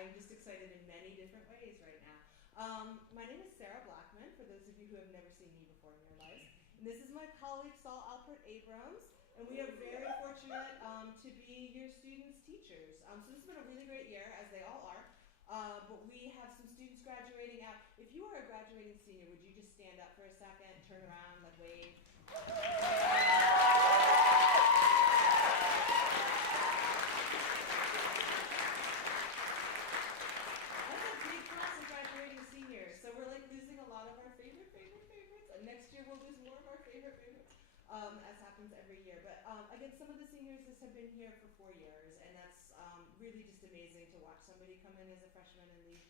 I'm just excited in many different ways right now. My name is Sarah Blackman, for those of you who have never seen me before in your lives. And this is my colleague, Saul Alpert Abrams, and we are very fortunate to be your students' teachers. So this has been a really great year, as they all are. But we have some students graduating out. If you are a graduating senior, would you just stand up for a second, turn around, like wave? So we're like losing a lot of our favorites, and next year we'll lose more of our favorites, as happens every year. But again, some of the seniors have been here for 4 years, and that's really just amazing to watch somebody come in as a freshman and leave,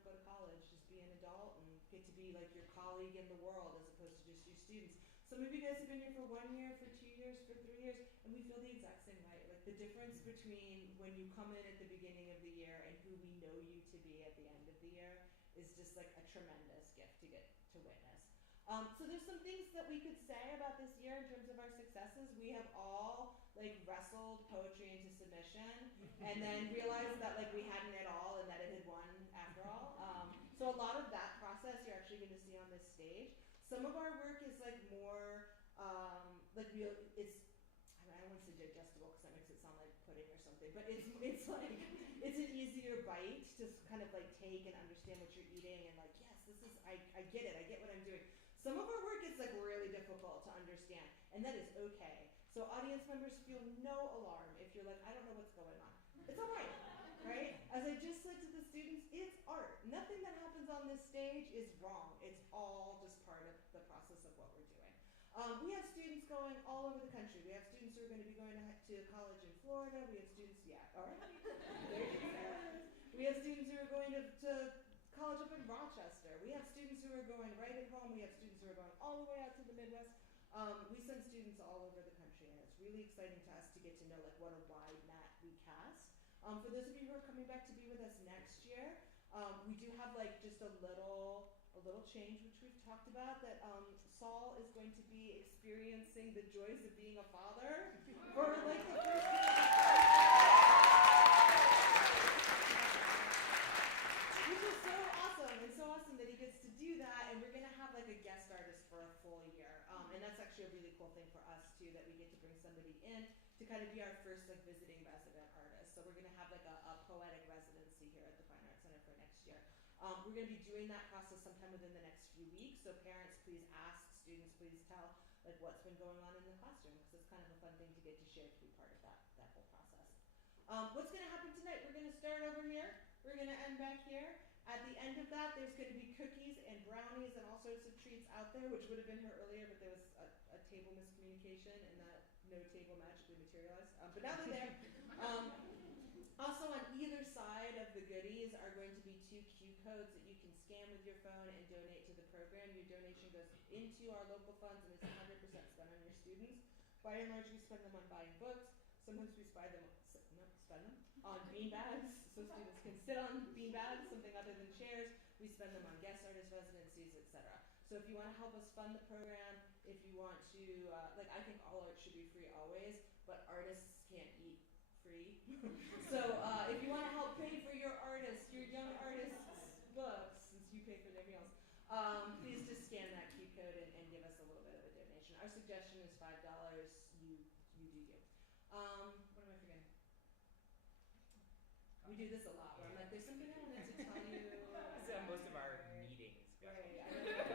go to college, just be an adult and get to be like your colleague in the world as opposed to just your students. Some of you guys have been here for 1 year, for 2 years, for 3 years, and we feel the exact same way. Like the difference between when you come in at the beginning of the year and who we know you to be at the end of the year is just like a tremendous gift to get to witness. So there's some things that we could say about this year in terms of our successes. We have all like wrestled poetry into submission and then realized that like we hadn't at all and that it had won after all. So a lot of that process you're actually going to see on this stage. Some of our work is like more I don't want to say digestible because that makes it sound like pudding or something, but it's like it's an easier bite to kind of like take and understand what you're eating and like, yes, this is I get it, I get what I'm doing. Some of our work is like really difficult to understand, and that is okay. So audience members, feel no alarm if you're like, I don't know what's going on. It's all right, right? As I just said to the students, it's art. Nothing that happens on this stage is wrong. It's all just part of the process of what we're doing. We have students going all over the country. We have students who are going to be going to college in Florida. We have students, all right. We have students who are going to college up in Rochester. We have students who are going right at home. We have students who are going all the way out to the Midwest. We send students all over the country, and it's really exciting to us to get to know like what a wide net we cast. For those of you who are coming back to be with us next year, we do have like just a little change, which we've talked about, that Saul is going to be experiencing the joys of being a father for like the first which is so awesome, and so awesome that he gets to do that, and we're going to have like a guest artist for a full year, and that's actually a really cool thing for us too, that we get to bring somebody in to kind of be our first like visiting resident artist. So we're going to have like a poetic residency here at the Fine Arts Center for next year. We're going to be doing that process sometime within the next few weeks, so parents please ask, students please tell like what's been going on in the classroom, because it's kind of a fun thing to get to share, to be part of that whole process. What's going to happen tonight? We're going to start over here, we're going to end back here. At the end of that, there's going to be cookies and brownies and all sorts of treats out there, which would have been here earlier, but there was a table miscommunication and that no table magically materialized. But now they're there. Also on either side of the goodies are going to be 2 Q codes that you can scan with your phone and donate to the program. Your donation goes into our local funds and is 100% spent on your students. By and large, we spend them on buying books. Sometimes we spend them on bean bags, so students can sit on bean bags, something other than chairs. We spend them on guest artist residencies, etc. So if you want to help us fund the program, if you want to, I think all art should be free always, but artists can't eat free. So if you want to help pay for your artists, your young artists' books, since you pay for their meals, please just scan that Q code and give us a little bit of a donation. Our suggestion is $5. You do you. What am I forgetting? We do this a lot, where I'm like, there's something I wanted to tell you. So most of our meetings go. Right, I don't know.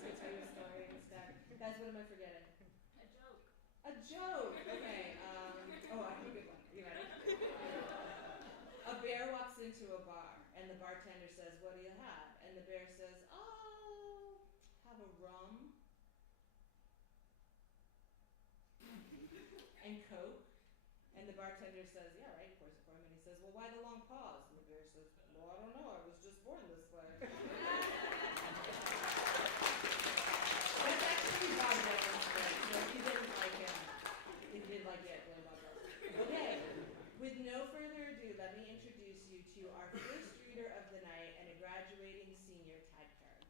So tell you a story instead. Guys, what am I forgetting? A joke. A joke! Okay, I have a good one. You ready? A bear walks into a bar, and the bartender says, what do you have? And the bear says, oh, have a rum and Coke. And the bartender says, yeah, right, pours it for him. And he says, well, why the long pause? And the bear says, well, I don't know, I was just born this way. That's actually Bob Dylan's story, so if you didn't like him, if you did like it, blame Bob Dylan. Okay, with no further ado, let me introduce you to our first reader of the night and a graduating senior, Tad Perry.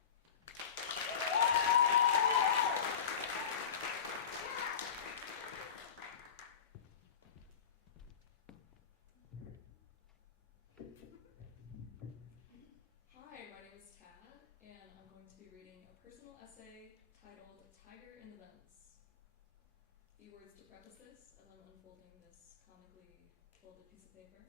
essay titled Tiger in the Vents. Few words to preface this as I'm unfolding this comically folded piece of paper.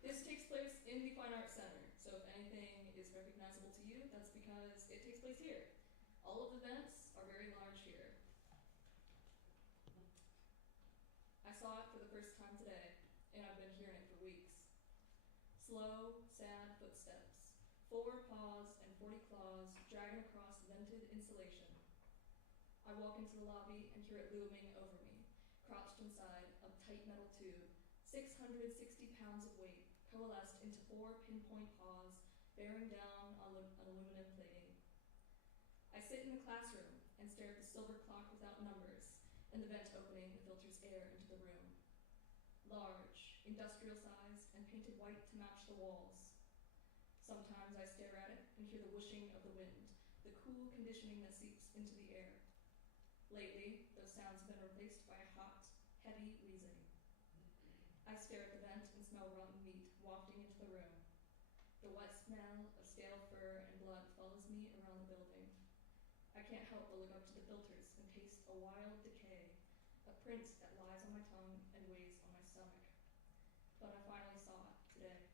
This takes place in the Fine Arts Center, so if anything is recognizable to you, that's because it takes place here. All of the vents are very large here. I saw it for the first time today, and I've been hearing it for weeks. Slow, sad footsteps, 4 paws and 40 claws dragging across vented insulation. I walk into the lobby and hear it looming over me, crouched inside a tight metal tube, 660 pounds of weight, coalesced into 4 pinpoint paws, bearing down on aluminum plating. I sit in the classroom and stare at the silver clock without numbers, and the vent opening that filters air into the room. Large, industrial-sized, and painted white to match the walls. Sometimes I stare at it and hear the whooshing of the wind, the cool conditioning that seeps into the air. Lately, those sounds have been replaced by a hot, heavy wheezing. I stare at the vent and smell rotten meat wafting into the room. The wet smell of stale fur and blood follows me around the building. I can't help but look up to the filters and taste a wild decay, a print that lies on my tongue and weighs on my stomach. But I finally saw it today.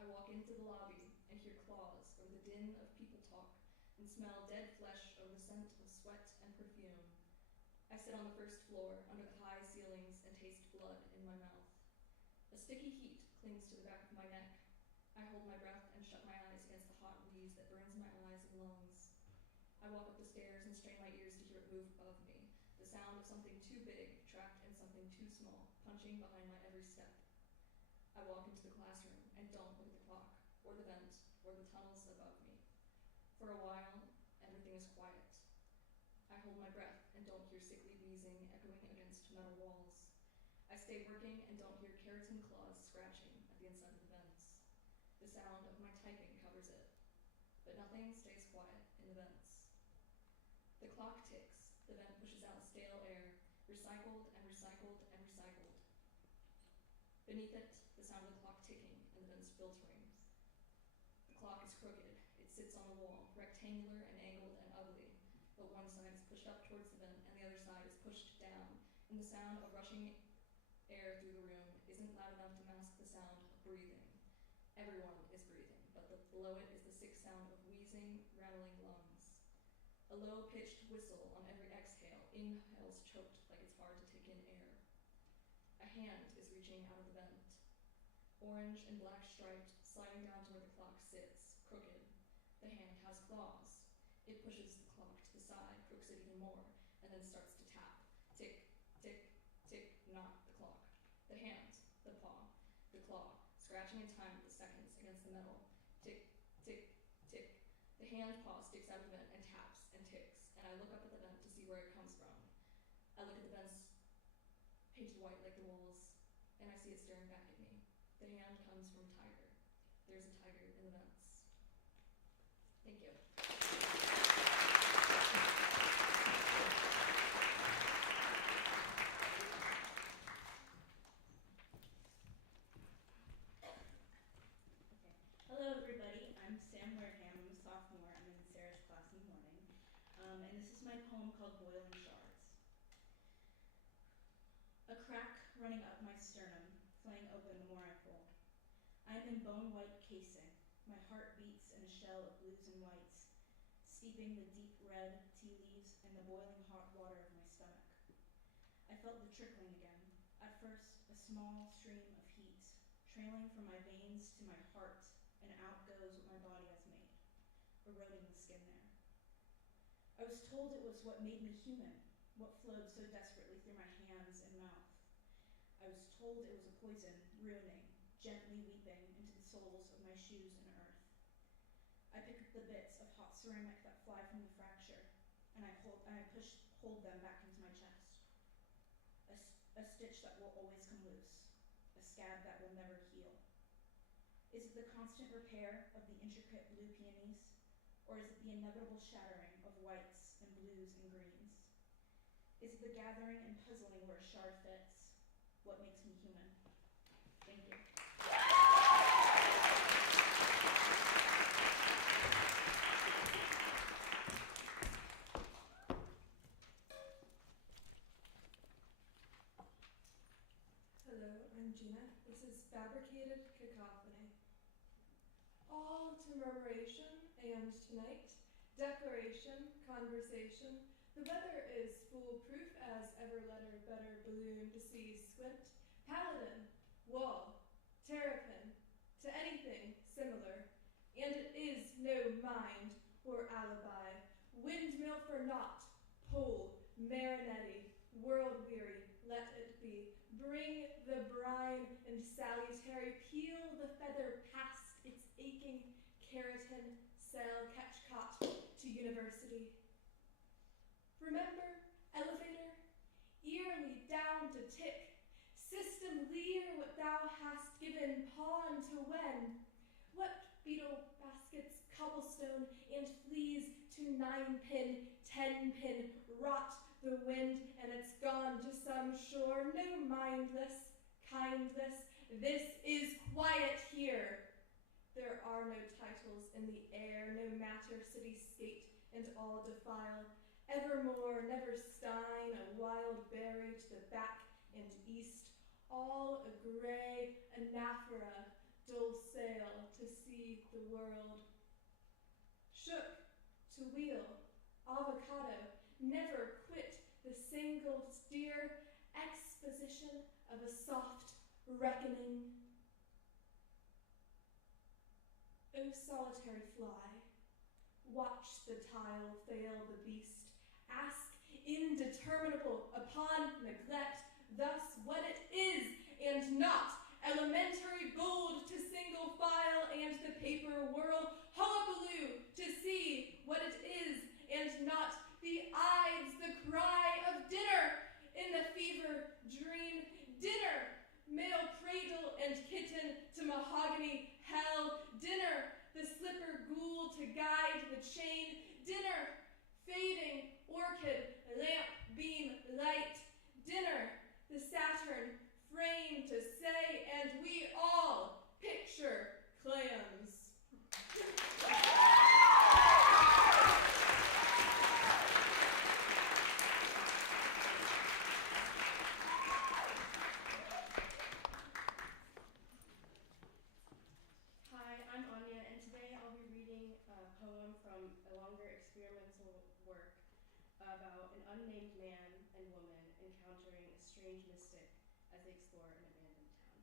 I walk into the lobby and hear claws over the din of people talk and smell dead flesh over the scent of sweat and perfume. I sit on the first floor under the high ceilings and taste blood in my mouth. A sticky heat clings to the back of my neck. I hold my breath and shut my eyes against the hot wheeze that burns my eyes and lungs. I walk up the stairs and strain my ears to hear it move above me, the sound of something too big trapped in something too small, punching behind my every step. I walk into the classroom and don't look at the clock, or the vent, or the tunnels above me. For a while, everything is quiet. I hold my breath and don't hear sickly wheezing echoing against metal walls. I stay working and don't hear keratin claws scratching at the inside of the vents. The sound of my typing covers it, but nothing stays quiet in the vents. The clock ticks, the vent pushes out stale air, recycled and recycled and recycled. Beneath it, the sound of the clock ticking and the vents filtering. The clock is crooked. It sits on the wall, rectangular and angled and ugly, but one side is pushed up towards the vent and the other side is pushed down, and the sound of rushing air through the room isn't loud enough to mask the sound of breathing. Everyone is breathing, but below it is the sick sound of wheezing, rattling lungs. A low-pitched whistle on every exhale, inhales choked like it's hard to take in air. A hand is reaching out of the vent. Orange and black striped, sliding down to where the clock sits, crooked. The hand has claws. It pushes the clock to the side, crooks it even more, and then starts to tap. Tick, tick, tick, not the clock. The hand, the paw, the claw, scratching in time with the seconds against the metal. Tick, tick, tick. The hand paw sticks out of the vent and taps and ticks, and I look up at the vent to see where it comes from. I look at the vents painted white like the walls, and I see it staring back at me. The hand comes from Tiger. There's a tiger in the vents. Thank you. Hello everybody, I'm Sam Wareham. I'm a sophomore. I'm in Sarah's class in the morning. And this is my poem called Boiling Shards. A crack running up my sternum, flaying open the more I pull. I am in bone-white casing. My heart beats in a shell of blues and whites, steeping the deep red tea leaves in the boiling hot water of my stomach. I felt the trickling again. At first, a small stream of heat, trailing from my veins to my heart, and out goes what my body has made, eroding the skin there. I was told it was what made me human, what flowed so desperately through my hands and mouth. I was told it was a poison, ruining, gently weeping into the soles of my shoes and earth. I pick up the bits of hot ceramic that fly from the fracture, and I hold them back into my chest. A stitch that will always come loose, a scab that will never heal. Is it the constant repair of the intricate blue peonies, or is it the inevitable shattering of whites and blues and greens? Is it the gathering and puzzling where a shard fits? What makes me human? Thank you. his fabricated cacophony. All to murmuration, and tonight, declaration, conversation. The weather is foolproof as ever letter better balloon to see squint, paladin, wall, terrapin, to anything similar. And it is no mind or alibi, windmill for naught, pole, marinetti, world-weary, let it be. Bring the brine and salutary, peel the feather past its aching keratin cell, catch caught to university. Remember, elevator, eerily down to tick, system leer what thou hast given pawn to when. What beetle baskets, cobblestone, and fleas to 9-pin, 10-pin, rot the wind, and it's gone to some shore, no mindless, kindless, this is quiet here. There are no titles in the air, no matter cityscape, and all defile. Evermore, never stein, a wild berry to the back and east, all a gray anaphora, dull sail to see the world. Shook to wheel, avocado, never quit the single steer, exposition of a soft reckoning. O solitary fly, watch the tile fail the beast, ask indeterminable upon neglect, thus what it is and not, elementary bold to single file and the paper whirl, hullabaloo to see what it is and not, the ides, the cry of dinner in the fever dream, dinner, male cradle and kitten to mahogany hell, dinner, the slipper ghoul to guide the chain, dinner, fading orchid, lamp beam light, dinner, the Saturn frame to say, and we all picture clams. Hi, I'm Anya, and today I'll be reading a poem from a longer experimental work about an unnamed man and woman encountering a strange mystic as they explore an abandoned town.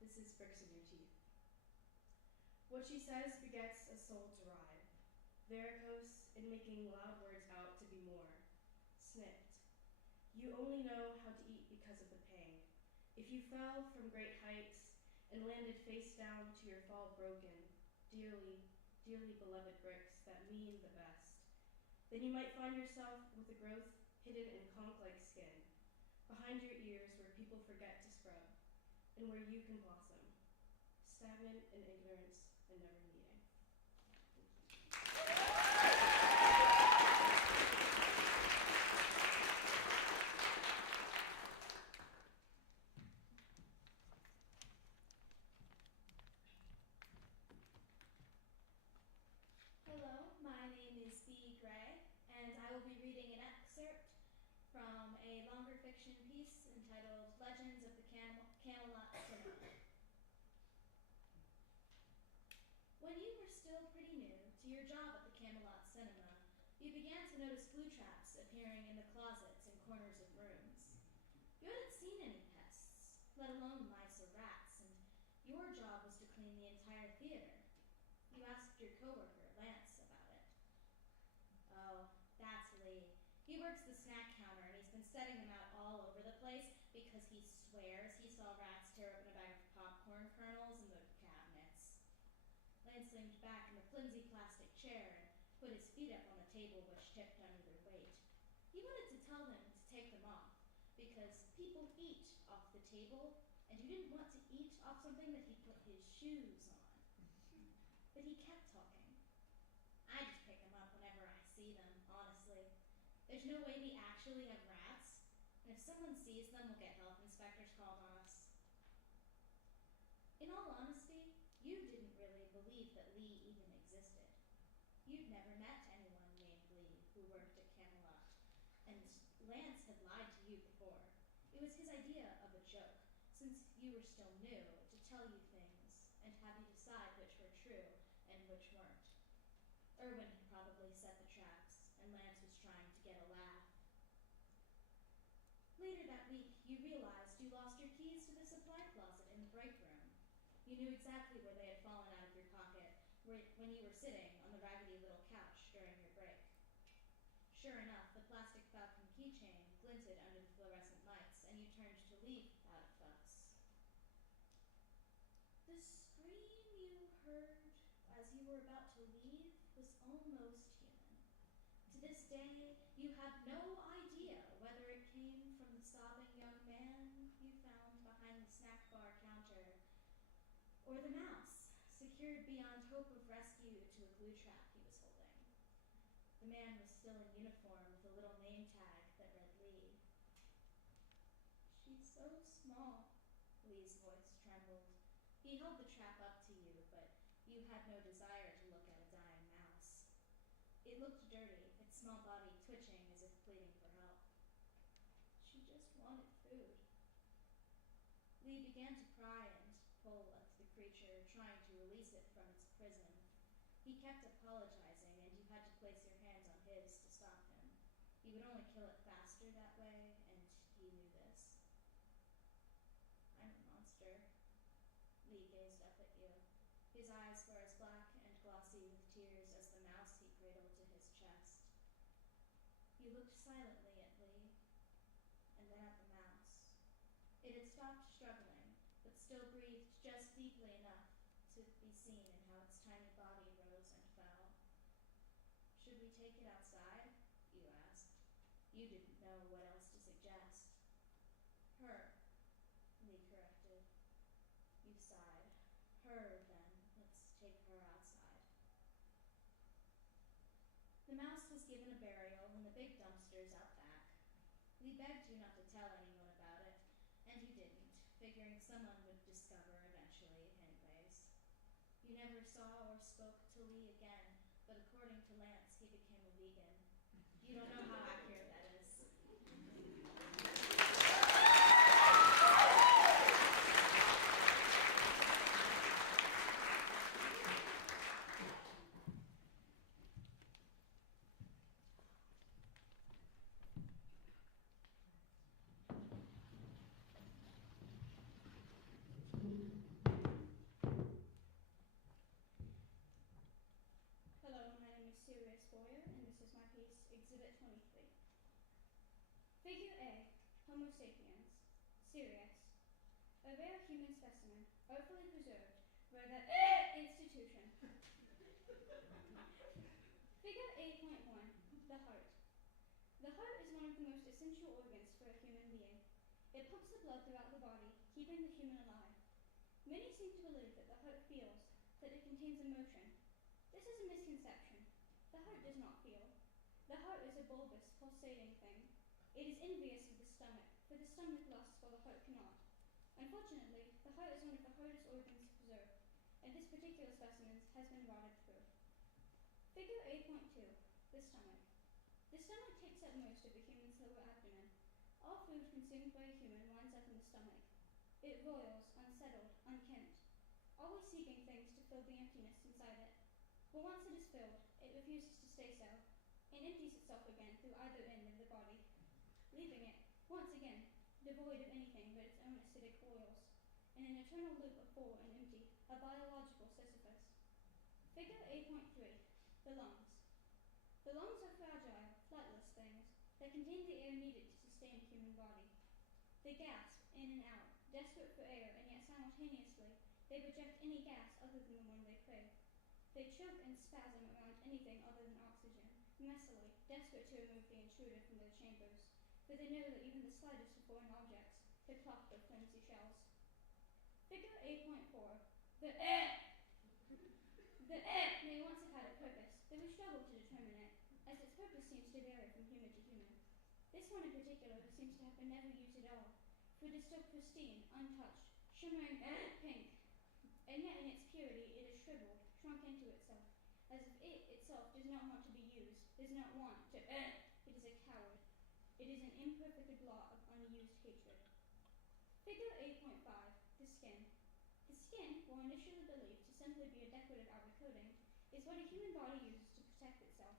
This is Bricks in Your Teeth. What she says begets a soul to ride, varicose in making loud words out to be more, snipped. You only know how to eat because of the pang. If you fell from great heights and landed face down to your fall broken, dearly, dearly beloved bricks that mean the best, then you might find yourself with a growth hidden in conch-like skin, behind your ears where people forget to scrub, and where you can blossom, stagnant in ignorance and never meeting. Hello, my name is Bea Gray, and I will be reading an excerpt from a longer fiction piece entitled Legends of the Camelot Cinema. When you were still pretty new to your job at the Camelot Cinema, you began to notice glue traps appearing in the closets and corners of rooms. You hadn't seen any pests, let alone mice or rats, and your job was to clean the entire theater. You asked your coworker, Lance, about it. Oh, that's Lee. He works the snack counter and he's been setting them out all over the place because he swears he saw rats tear open a bag of popcorn kernels in the cabinets. Lance leaned back in the flimsy plastic chair and put his feet up on the table, which tipped under their weight. He wanted to tell them to take them off because people eat off the table and you didn't want to eat off something that he put his shoes on. But he kept talking. I just pick them up whenever I see them, honestly. There's no way we actually have rats, and if someone sees them, we'll get health inspectors called on us. In all honesty, you didn't really believe that Lee even existed. You'd never met anyone named Lee who worked at Camelot, and Lance had lied to you before. It was his idea of a joke, since you were still new which weren't. Irwin had probably set the traps, and Lance was trying to get a laugh. Later that week, you realized you lost your keys to the supply closet in the break room. You knew exactly where they had fallen out of your pocket when you were sitting on the raggedy little couch during your break. Sure enough, the plastic Falcon keychain glinted under the fluorescent lights, and you turned to leave without a fuss. The scream you heard as you were about to leave was almost human. To this day, you have no idea whether it came from the sobbing young man you found behind the snack bar counter, or the mouse, secured beyond hope of rescue to a glue trap he was holding. The man was still in uniform with a little name tag that read Lee. "She's so small," Lee's voice trembled. He held the trap up to you, but you had no desire to look at a dying mouse. It looked dirty, its small body twitching as if pleading for help. "She just wanted food." Lee began to pry and pull at the creature, trying to release it from its prison. He kept apologizing, and you had to place your hands on his to stop him. You would only kill it faster that way, and he knew this. "I'm a monster." Lee gazed up at you. His eyes were as black and glossy with tears as the mouse he cradled to his chest. You looked silently at Lee, and then at the mouse. It had stopped struggling, but still breathed just deeply enough to be seen in how its tiny body rose and fell. "Should we take it outside?" you asked. You didn't know what else to suggest. "Her," Lee corrected. You sighed. "Her, then. Let's take her outside." The mouse was given a burial in the big dumpsters out back. Lee begged you not to tell anyone about it, and you didn't, figuring someone would discover eventually anyways. You never saw or spoke to Lee again, but according to Lance, he became a vegan. You don't know how accurate that is. Hello, my name is Sirius Boyer, and this is my piece, Exhibit 23. Figure A, Homo sapiens, Sirius, a rare human specimen, artfully preserved by the institution. Figure A.1, the heart. The heart is one of the most essential organs for a human being. It pumps the blood throughout the body, keeping the human alive. Many seem to believe that the heart feels, that it contains emotion. This is a misconception. The heart does not feel. The heart is a bulbous, pulsating thing. It is envious of the stomach, for the stomach lusts while the heart cannot. Unfortunately, the heart is one of the hardest organs to preserve, and this particular specimen has been rotted through. Figure A.2, the stomach. The stomach takes up most of the human's lower abdomen. All food consumed by a human winds up in the stomach. It roils, unsettled, unkempt, always seeking things to fill the emptiness inside it. But once it is filled, it refuses to stay so, and empties itself again through either end of the body, leaving it, once again, devoid of anything but its own acidic oils, in an eternal loop of full and empty, a biological Sisyphus. Figure A.3, the lungs. The lungs are fragile, flightless things that contain the air needed to sustain a human body. They gasp in and out, desperate for air, and yet simultaneously, they reject any gas other than the one they crave. They choke and spasm around anything other than oxygen, messily, desperate to remove the intruder from their chambers, for they know that even the slightest of foreign objects could pop their flimsy shells. Figure A.4, the may once have had a purpose, though we struggle to determine it, as its purpose seems to vary from human to human. This one in particular seems to have been never used at all, for it is still pristine, untouched, shimmering pink, and yet in its purity it is shriveled, shrunk into itself, as if it itself does not want to be used, does not want to it is a coward. It is an imperfect blob of unused hatred. Figure A.5, the skin. The skin, while initially believed to simply be a decorative outer coating, is what a human body uses to protect itself.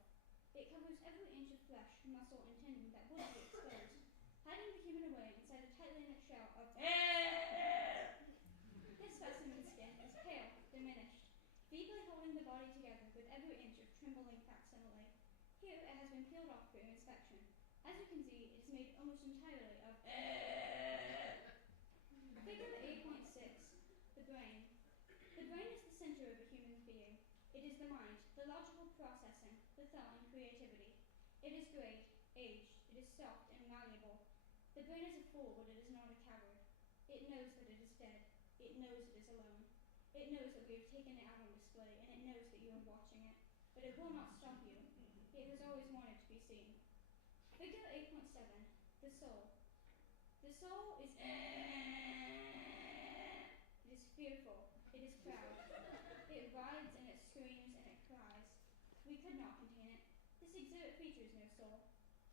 It covers every inch of flesh, muscle, and tendon that would be exposed, hiding the human away inside a tightly knit shell of This specimen's skin is pale, diminished, feebly holding the body together with every inch of trembling facsimile. Here it has been peeled off for inspection. As you can see, it is made almost entirely of Figure 8.6, the brain. The brain is the center of a human being. It is the mind, the logical processing, the thought and creativity. It is great, aged, it is soft and malleable. The brain is a fool, but it is not a coward. It knows that it is dead. It knows it is alone. It knows that we have taken it out on display, and it knows that you are watching it. But it will not stop you. It has always wanted to be seen. Figure 8.7, the soul. The soul is it is fearful. It is proud. It rides and it screams and it cries. We could not contain it. This exhibit features no soul.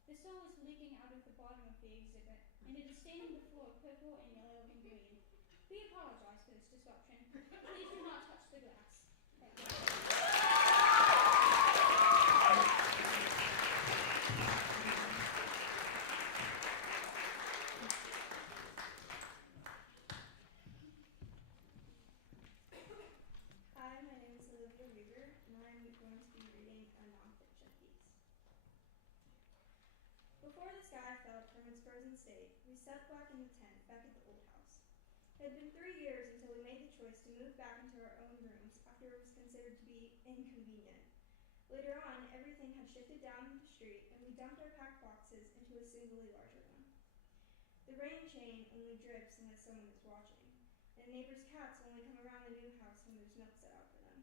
The soul is leaking out of the bottom of the exhibit, and it is staining the floor purple and yellow and green. We apologize for this disruption. Please do not touch the glass. Thank you. Hi, my name is Olivia Rieger, and I'm going to be reading a nonfiction piece. Before the sky fell from its frozen state, we slept back in the tent back at the old house. It had been 3 years until we made the choice to move back into our own rooms after it was considered to be inconvenient. Later on, everything had shifted down the street, and we dumped our packed boxes into a singly larger one. The rain chain only drips unless someone is watching, and neighbors' cats only come around the new house when there's milk set out for them.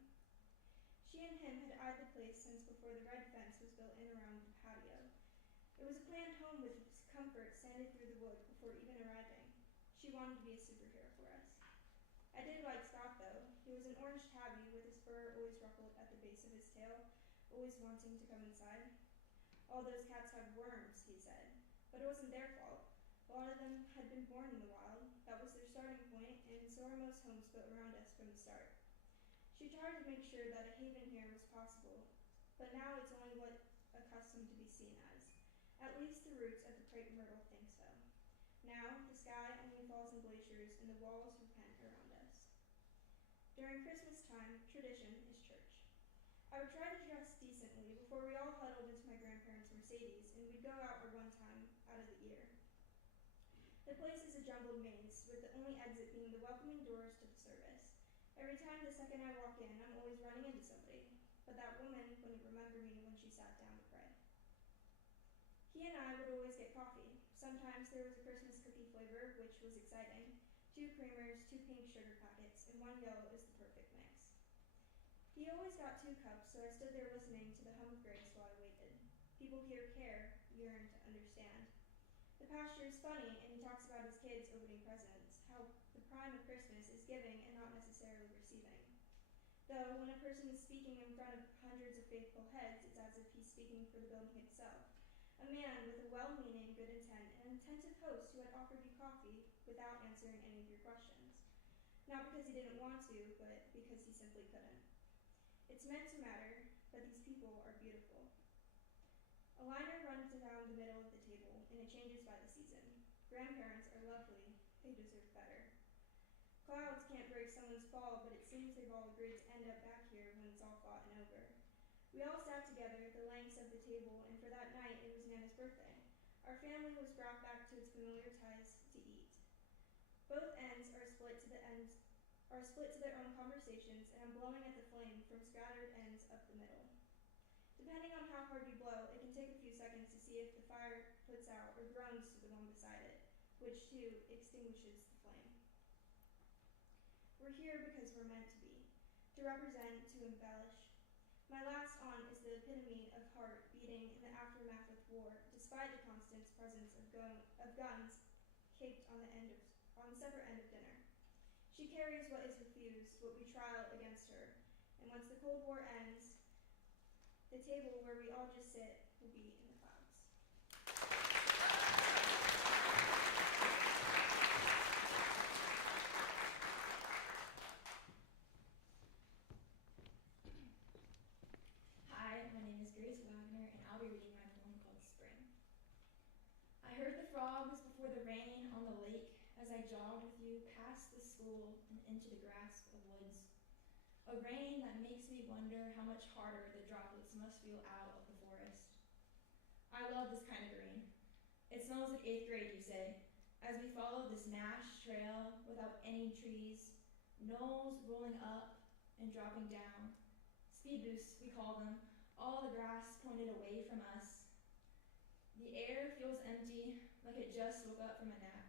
She and him had eyed the place since before the red fence was built in around the patio. It was a planned home with comfort sanded through the wood before even arriving. She wanted to be a superhero for us. I did like Scott, though. He was an orange tabby with his fur always ruffled at the base of his tail, always wanting to come inside. All those cats have worms, he said, but it wasn't their fault. A lot of them had been born in the wild. That was their starting point, and so are most homes built around us from the start. She tried to make sure that a haven here was possible, but now it's only what accustomed to be seen as. At least the roots of the crepe myrtle think so. Now, the sky only falls in glaciers, and the walls repent around us. During Christmas time, tradition is church. I would try to dress decently before we all huddled into my grandparents' Mercedes, and we'd go out our one time out of the year. The place is a jumbled maze, with the only exit being the welcoming doors to the service. Every time the second I walk in, I'm always running into somebody, but that woman wouldn't remember me when she sat down to pray. He and I would always get coffee. Sometimes there was a Christmas cookie flavor, which was exciting. 2 creamers, 2 pink sugar packets, and 1 yellow is the perfect mix. He always got 2 cups, so I stood there listening to the hum of grace while I waited. People here care, yearn to understand. The pastor is funny, and he talks about his kids opening presents, how the prime of Christmas is giving and not necessarily receiving. Though, when a person is speaking in front of hundreds of faithful heads, it's as if he's speaking for the building itself. A man with a well-meaning, good intent, and an attentive host who had offered you coffee without answering any of your questions. Not because he didn't want to, but because he simply couldn't. It's meant to matter, but these people are beautiful. A liner runs down the middle of the table, and it changes by the season. Grandparents are lovely. They deserve better. Clouds can't break someone's fall, but it seems they've all agreed to end up back here when it's all fought and over. We all sat together at the lengths of the table, and for that night it was Nana's birthday. Our family was brought back to its familiar ties to eat. Both ends are split to their own conversations, and I'm blowing at the flame from scattered ends up the middle. Depending on how hard you blow, it can take a few seconds to see if the fire puts out or groans to the one beside it, which too extinguishes the flame. We're here because we're meant to be, to represent, to embellish. My last aunt is the epitome of heart beating in the aftermath of war, despite the constant presence of guns caked on the separate end of dinner. She carries what is refused, what we trial against her, and once the Cold War ends, the table where we all just sit will be in the clouds. school and into the grasp of woods. A rain that makes me wonder how much harder the droplets must feel out of the forest. I love this kind of rain. It smells like 8th grade, you say, as we follow this mashed trail without any trees, knolls rolling up and dropping down. Speed boosts, we call them, all the grass pointed away from us. The air feels empty, like it just woke up from a nap.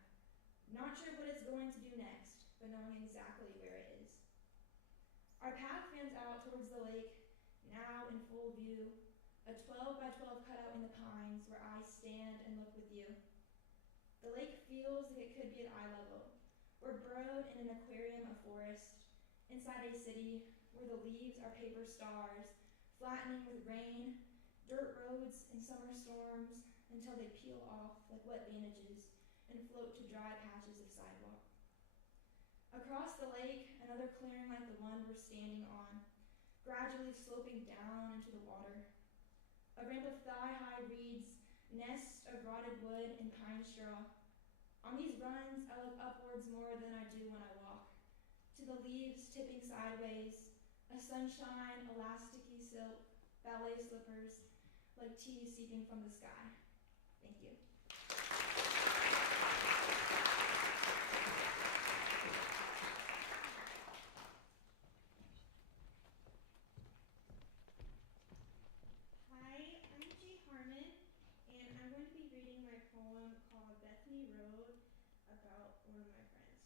Not sure what it's going to do next, but knowing exactly where it is. Our path fans out towards the lake, now in full view, a 12 by 12 cutout in the pines where I stand and look with you. The lake feels like it could be at eye level. We're burrowed in an aquarium of forest, inside a city where the leaves are paper stars, flattening with rain, dirt roads in summer storms, until they peel off like wet bandages and float to dry patches of sidewalk. Across the lake, another clearing like the one we're standing on, gradually sloping down into the water. A ramp of thigh-high reeds, nests of rotted wood and pine straw. On these runs, I look upwards more than I do when I walk, to the leaves tipping sideways, a sunshine, elasticy silk, ballet slippers, like tea seeping from the sky. Thank you. Hi, I'm Jay Harmon, and I'm going to be reading my poem called Bethany Road about one of my friends.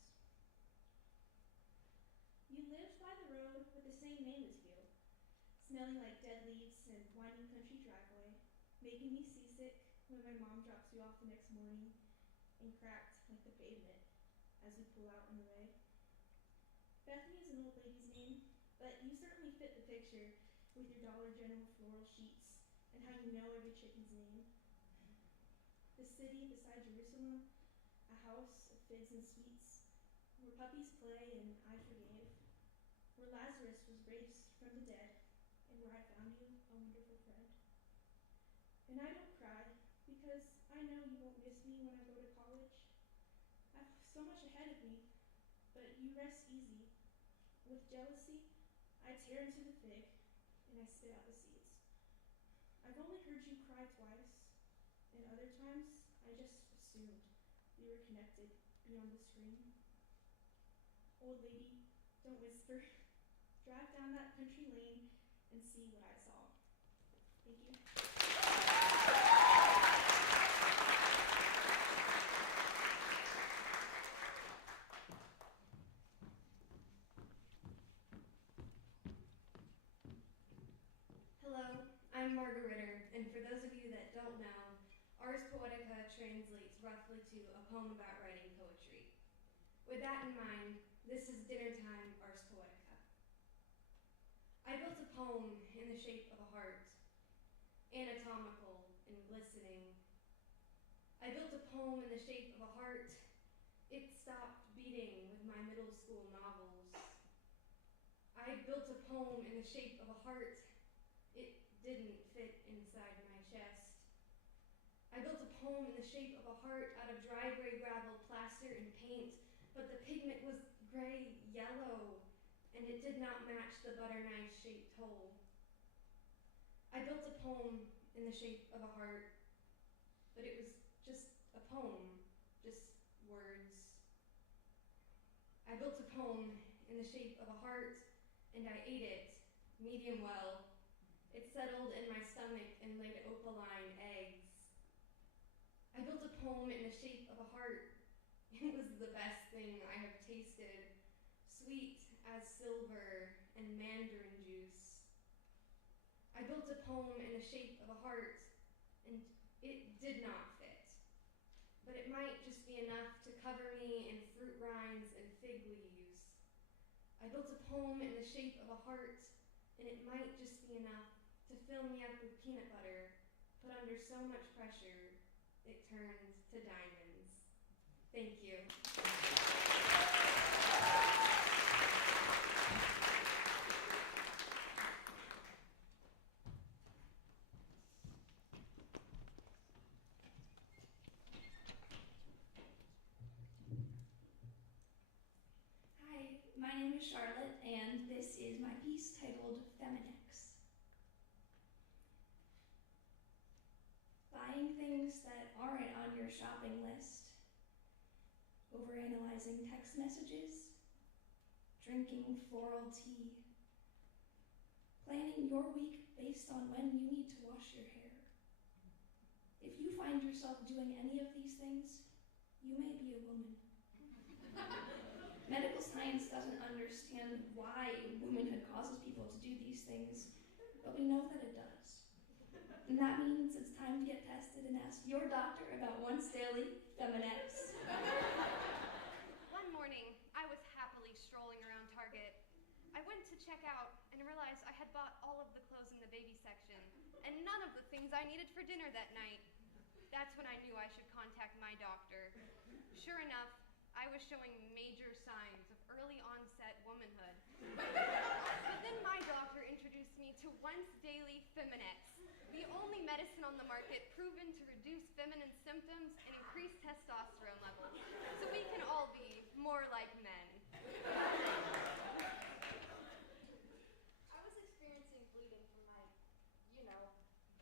You lived by the road with the same name as you, smelling like dead leaves and winding country driveway, making me seasick when my mom drops you off the next morning, and cracked like the pavement as we pull out in the way. Bethany is an old lady's name, but you certainly fit the picture with your Dollar General floral sheets and how you know every chicken's name. The city beside Jerusalem, a house of figs and sweets, where puppies play and I forgave, where Lazarus was raised from the dead, and where I found you, a wonderful friend. And I don't cry, because I know you won't miss me when I go to college. I've so much ahead of me, but you rest easy. With jealousy, I tear into the fig, and I spit out the seeds. I've only heard you cry twice, and other times I just assumed we were connected beyond the screen. Old lady, don't whisper. Drive down that country lane and see what I saw. Thank you. Hello, I'm Margaret Ritter, and for those of you that don't know, Ars Poetica translates roughly to a poem about writing poetry. With that in mind, this is Dinnertime Ars Poetica. I built a poem in the shape of a heart, anatomical and glistening. I built a poem in the shape of a heart. It stopped beating with my middle school novels. I built a poem in the shape of a heart. It didn't fit inside my chest. I built a poem in the shape of a heart out of driveway gravel, plaster, and paint, but the pigment was gray, yellow, and it did not match the butter knife-shaped hole. I built a poem in the shape of a heart, but it was just a poem, just words. I built a poem in the shape of a heart, and I ate it, medium well. It settled in my stomach and laid opaline eggs. I built a poem in the shape of a heart. It was the best thing I have tasted, sweet as silver and mandarin juice. I built a poem in the shape of a heart, and it did not fit. But it might just be enough to cover me in fruit rinds and fig leaves. I built a poem in the shape of a heart, and it might just be enough to fill me up with peanut butter, put under so much pressure, it turned to diamonds. Thank you. name is Charlotte, and this is my piece titled Feminex. Buying things that aren't on your shopping list, overanalyzing text messages, drinking floral tea, planning your week based on when you need to wash your hair. If you find yourself doing any of these things, you may be a woman. Medical science doesn't understand why womanhood causes people to do these things, but we know that it does. And that means it's time to get tested and ask your doctor about once daily Feminex. One morning, I was happily strolling around Target. I went to check out and realized I had bought all of the clothes in the baby section and none of the things I needed for dinner that night. That's when I knew I should contact my doctor. Sure enough, I was showing major signs of early onset womanhood. But then my doctor introduced me to Once Daily Feminex, the only medicine on the market proven to reduce feminine symptoms and increase testosterone levels, so we can all be more like men. I was experiencing bleeding from my,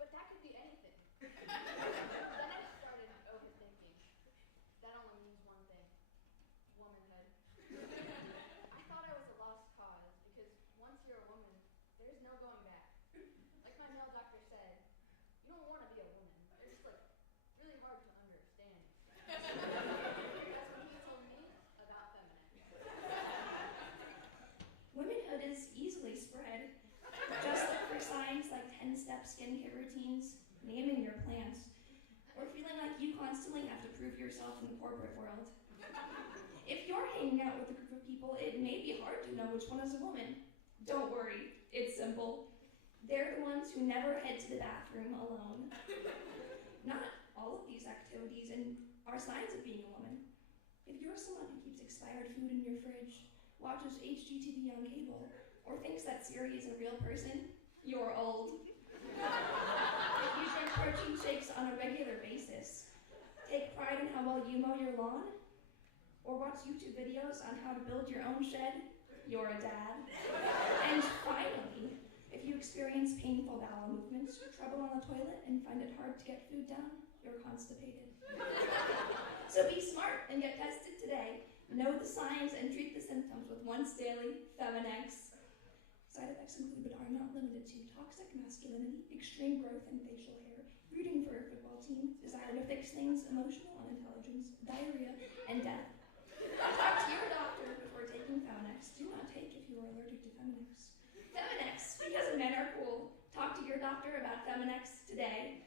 but that could be anything. Then I started overthinking. That only means one thing: womanhood. I thought I was a lost cause because once you're a woman, there's no going back. Like my male doctor said, you don't want to be a woman. They're just really hard to understand. That's when he told me about Feminex. Womanhood is easily spread. Just look for signs like 10-step skincare routines, naming your plants, or feeling like you constantly have to prove yourself in the corporate world. If you're hanging out with a group of people, it may be hard to know which one is a woman. Don't worry, it's simple. They're the ones who never head to the bathroom alone. Not all of these activities are signs of being a woman. If you're someone who keeps expired food in your fridge, watches HGTV on cable, or thinks that Siri is a real person, you're old. If you drink protein shakes on a regular basis, take pride in how well you mow your lawn, or watch YouTube videos on how to build your own shed, you're a dad. And finally, if you experience painful bowel movements, trouble on the toilet, and find it hard to get food down, you're constipated. So be smart and get tested today. Know the signs and treat the symptoms with Once Daily Feminex. Side effects include but are not limited to toxic masculinity, extreme growth in facial hair, rooting for a football team, desire to fix things, emotional unintelligence, diarrhea, and death. Talk to your doctor before taking Feminex. Do not take if you are allergic to Feminex. Feminex, because men are cool. Talk to your doctor about Feminex today.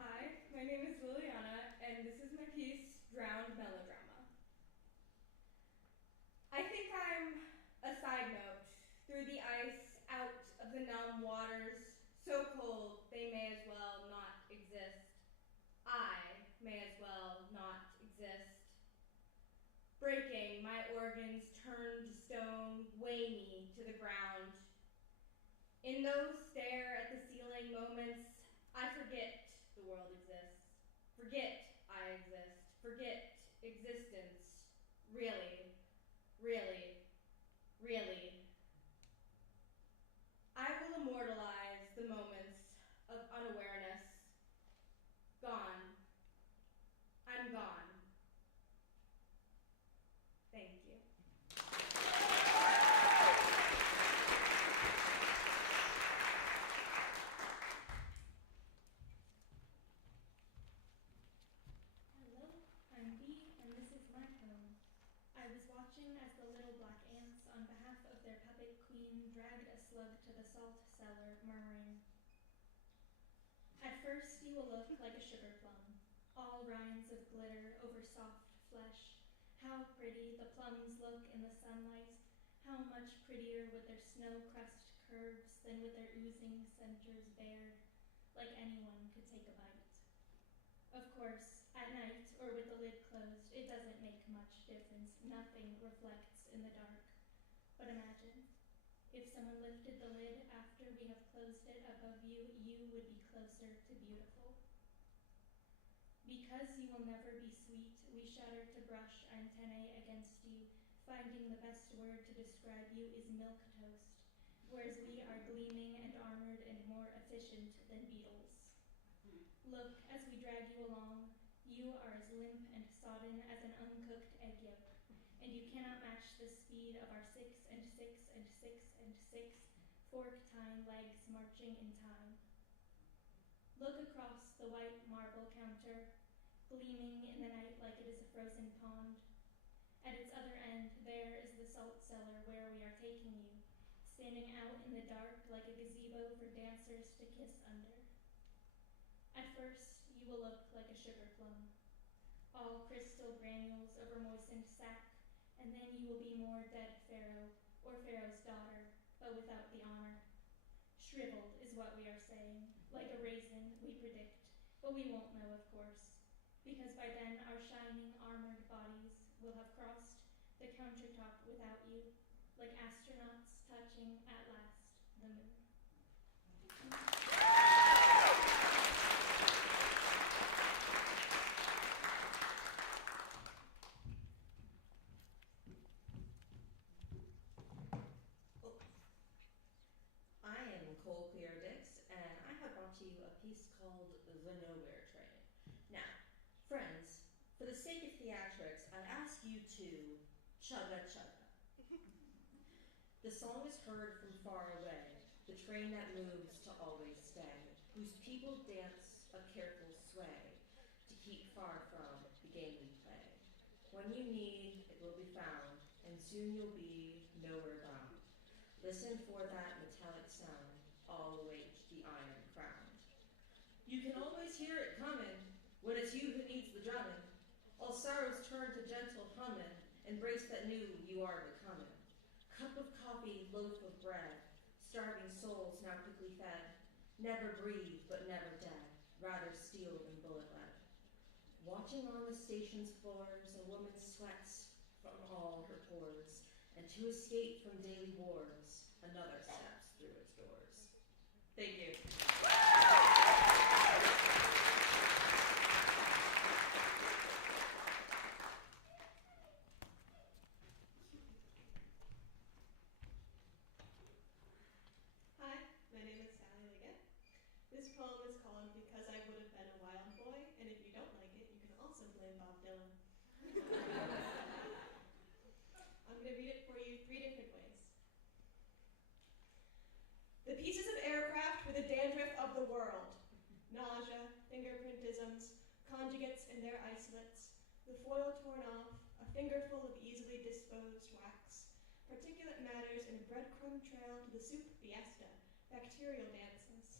Hi, my name is Liliana, and this is my piece, Drowned Melodrama. I think I'm a side note, through the ice, out of the numb waters, so cold they may as well not exist. I may as well not exist. Breaking, my organs turn to stone, weigh me to the ground. In those stare at the ceiling moments, I forget the world exists. Forget I exist. Forget existence. Really, really, really. I will immortalize the moments of unawareness. Gone. I'm gone. Thank you. Hello, I'm Bee, and this is my poem. I was watching as the little black ants, on behalf of their puppet queen, dragged a slug to the salt cellar, murmuring. At first you will look like a sugar plum, all rinds of glitter over soft flesh. How pretty the plums look in the sunlight. How much prettier with their snow-crust curves than with their oozing centers bared, like anyone could take a bite. Of course, at night, or with the lid closed, difference nothing reflects in the dark. But imagine, if someone lifted the lid after we have closed it above you, you would be closer to beautiful. Because you will never be sweet, we shudder to brush antennae against you, finding the best word to describe you is milquetoast, whereas we are gleaming and armored and more efficient than beetles. Look, as we drag you along, you are as limp and sodden as an uncooked egg yolk, and you cannot match the speed of our 6 and 6 and 6 and 6 fork-tying legs marching in time. Look across the white marble counter, gleaming in the night like it is a frozen pond. At its other end, there is the salt cellar where we are taking you, standing out in the dark like a gazebo for dancers to kiss under. At first, you will look like a sugar plum, all crystal granules over moistened sack, and then you will be more dead Pharaoh, or Pharaoh's daughter, but without the honor. Shriveled is what we are saying, like a raisin, we predict, but we won't know, of course, because by then our shining, armored bodies will have crossed the countertop without you, like astronauts touching, at last, the moon. I am Nicole Clear-Dix, and I have brought you a piece called The Nowhere Train. Now, friends, for the sake of theatrics, I ask you to chugga chugga. The song is heard from far away, the train that moves to always stay, whose people dance a careful sway to keep far from the game we play. When you need, it will be found, and soon you'll be nowhere bound. Listen for that metallic sound, all await the iron crown. You can always hear it coming, when it's you who needs the drumming. All sorrows turn to gentle humming, embrace that new you are becoming. Cup of coffee, loaf of bread, starving souls now quickly fed. Never breathe, but never dead, rather steel than bullet lead. Watching on the station's floors, a woman sweats from all her pores, and to escape from daily wars, another steps through its doors. Thank you. Hi, my name is Sally Liggett. This poem is called Because I Would Have Been a Wild Boy, and if you don't like it, you can also blame Bob Dylan. I'm going to read it for you 3 different ways. The pieces of aircraft were the dandruff of the world. Nausea, fingerprintisms, conjugates and their isolates, the foil torn off, a fingerful of easily disposed wax, particulate matters in a breadcrumb trail to the soup fiesta, bacterial dances.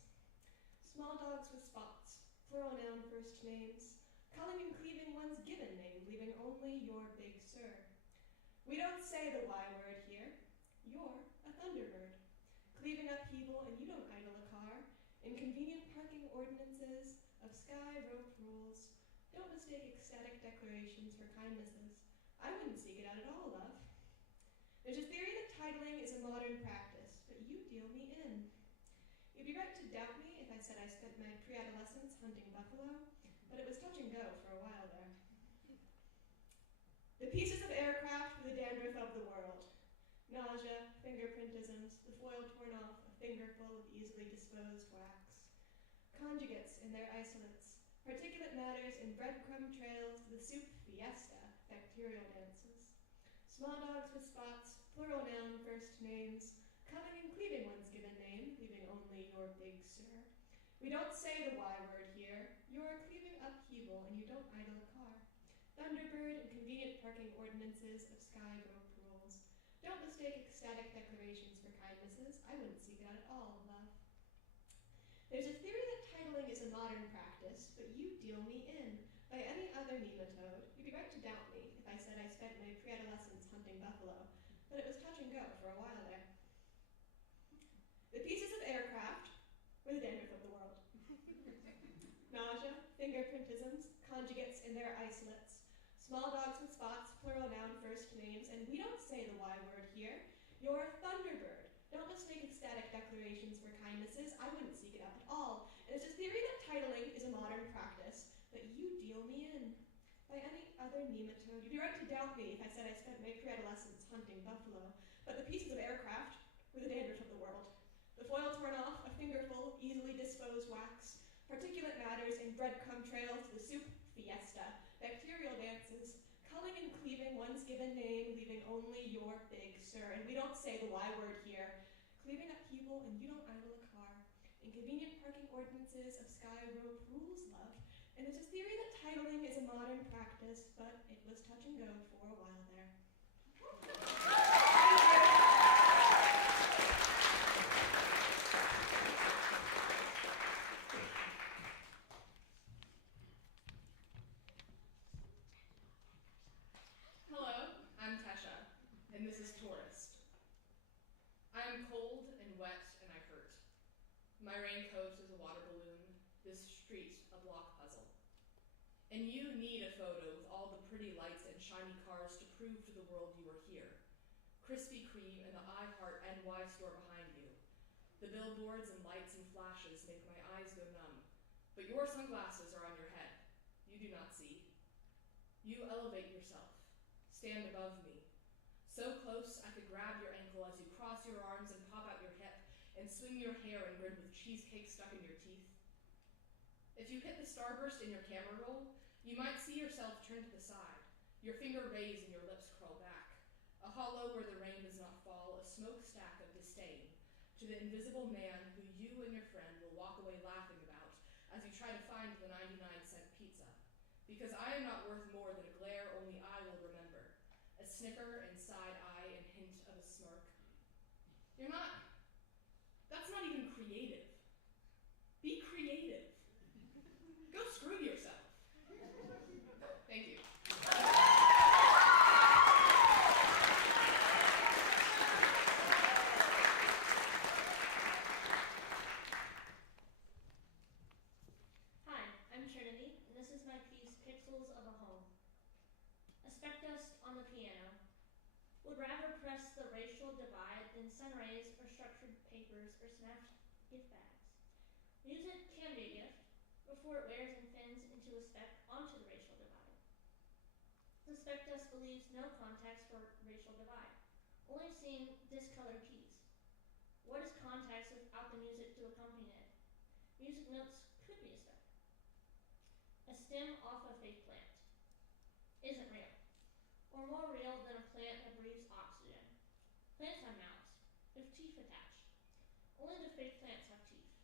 Small dogs with spots, plural noun first names, culling and cleaving one's given name, leaving only your big sir. We don't say the Y word here. You're a thunderbird. Cleaving upheaval and you don't idle a car. Inconvenient parking ordinances of sky rope rules. Don't mistake ecstatic declarations for kindnesses. I wouldn't seek it out at all, love. There's a theory that titling is a modern practice, but you deal me in. You'd be right to doubt me if I said I spent my pre-adolescence hunting buffalo, but it was touch and go for a while there. The pieces of aircraft were the dandruff of the world. Nausea, fingerprintisms, the foil torn off, a fingerful of easily disposed wax. Conjugates in their isolates, particulate matters in breadcrumb trails to the soup fiesta, bacterial dances. Small dogs with spots, plural noun first names, culling and cleaving one's given name, leaving only your big sir. We don't say the Y word here. You're cleaving upheaval and you don't idle a car. Thunderbird and convenient parking ordinances of sky rope rules. Don't mistake ecstatic declarations for kindnesses. I wouldn't seek it out at all, love. There's a theory that titling is a modern practice, but you deal me in. By any other nematode, you'd be right to doubt me if I said I spent my pre-adolescence hunting buffalo, but it was touch and go for a while there. The pieces of aircraft were the dandruff of the world. Nausea, fingerprintisms, conjugates in their isolates, Small dogs with spots, plural noun, first names, and we don't say the Y word here. You're a thunderbird. Don't mistake ecstatic declarations for kindnesses. I wouldn't seek it out at all. And it's a theory that titling is a modern practice, but you deal me in. By any other nematode, you'd be right to doubt me if I said I spent my pre-adolescence hunting buffalo, but the pieces of aircraft were the dandruff of the world. The foil torn off, a fingerful of easily disposed wax, particulate matters in breadcrumb trails to the soup fiesta, bacterial dances, culling and cleaving one's given name, leaving only your big sir. And we don't say the Y word here. Cleaving up people and you don't idle a car. Inconvenient parking ordinances of Sky Rope rules love. And it's a theory that titling is a modern practice, but it was touch and go for a while there. Hello, I'm Tesha, and this is Tourist. I am cold and wet and I hurt. My raincoat is a water balloon, this street a block puzzle. And you need a photo with all the pretty lights and shiny cars to prove to the world you are here. Krispy Kreme and the I Heart NY store behind you. The billboards and lights and flashes make my eyes go numb, but your sunglasses are on your head. You do not see. You elevate yourself. Stand above me. So close I could grab your ankle as you cross your arms and pop out your hip and swing your hair and grin with cheesecake stuck in your teeth. If you hit the starburst in your camera roll, you might see yourself turn to the side, your finger raised and your lips curl back, a hollow where the rain does not fall, a smokestack of disdain to the invisible man who you and your friend will walk away laughing about as you try to find the 99-cent pizza. Because I am not worth more than a glare only I will remember, a snicker and side eye and hint of a smirk. You're not, that's not even creative. Be creative. Go screw yourself. Thank you. Hi, I'm Trinity, and this is my piece, Pixels of a Home. A spectust on the piano would rather press the racial divide than sun rays or structured papers or snatched gift bags. Music can be a gift before it wears and thins into a speck onto the racial divide. The spectust believes no context for racial divide, only seeing discolored keys. What is context without the music to accompany it? Music notes could be a speck. A stem off a fake plant isn't real, or more real than a plant that breathes oxygen. Plants have mouths, with teeth attached. Only the fake plants have teeth.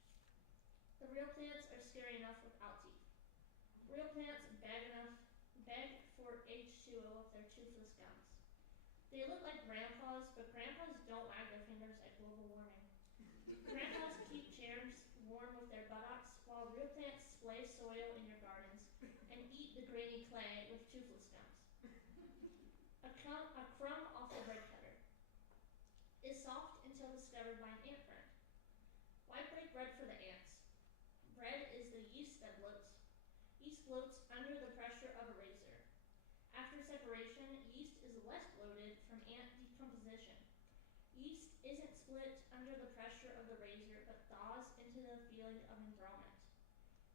The real plants are scary enough without teeth. Real plants beg for H2O of their toothless gums. They look like grandpas, but grandpas don't wag their fingers at global warming. Grandpas keep chairs warm with their buttocks, while real plants splay soil in your gardens and eat the grainy clay with toothless gums. A crumb off the bread cutter is soft until discovered by an ant friend. Why break bread for the ants? Bread is the yeast that bloats. Yeast bloats under the pressure of a razor. After separation, yeast is less bloated from ant decomposition. Yeast isn't split under the pressure of the razor, but thaws into the feeling of enthrallment.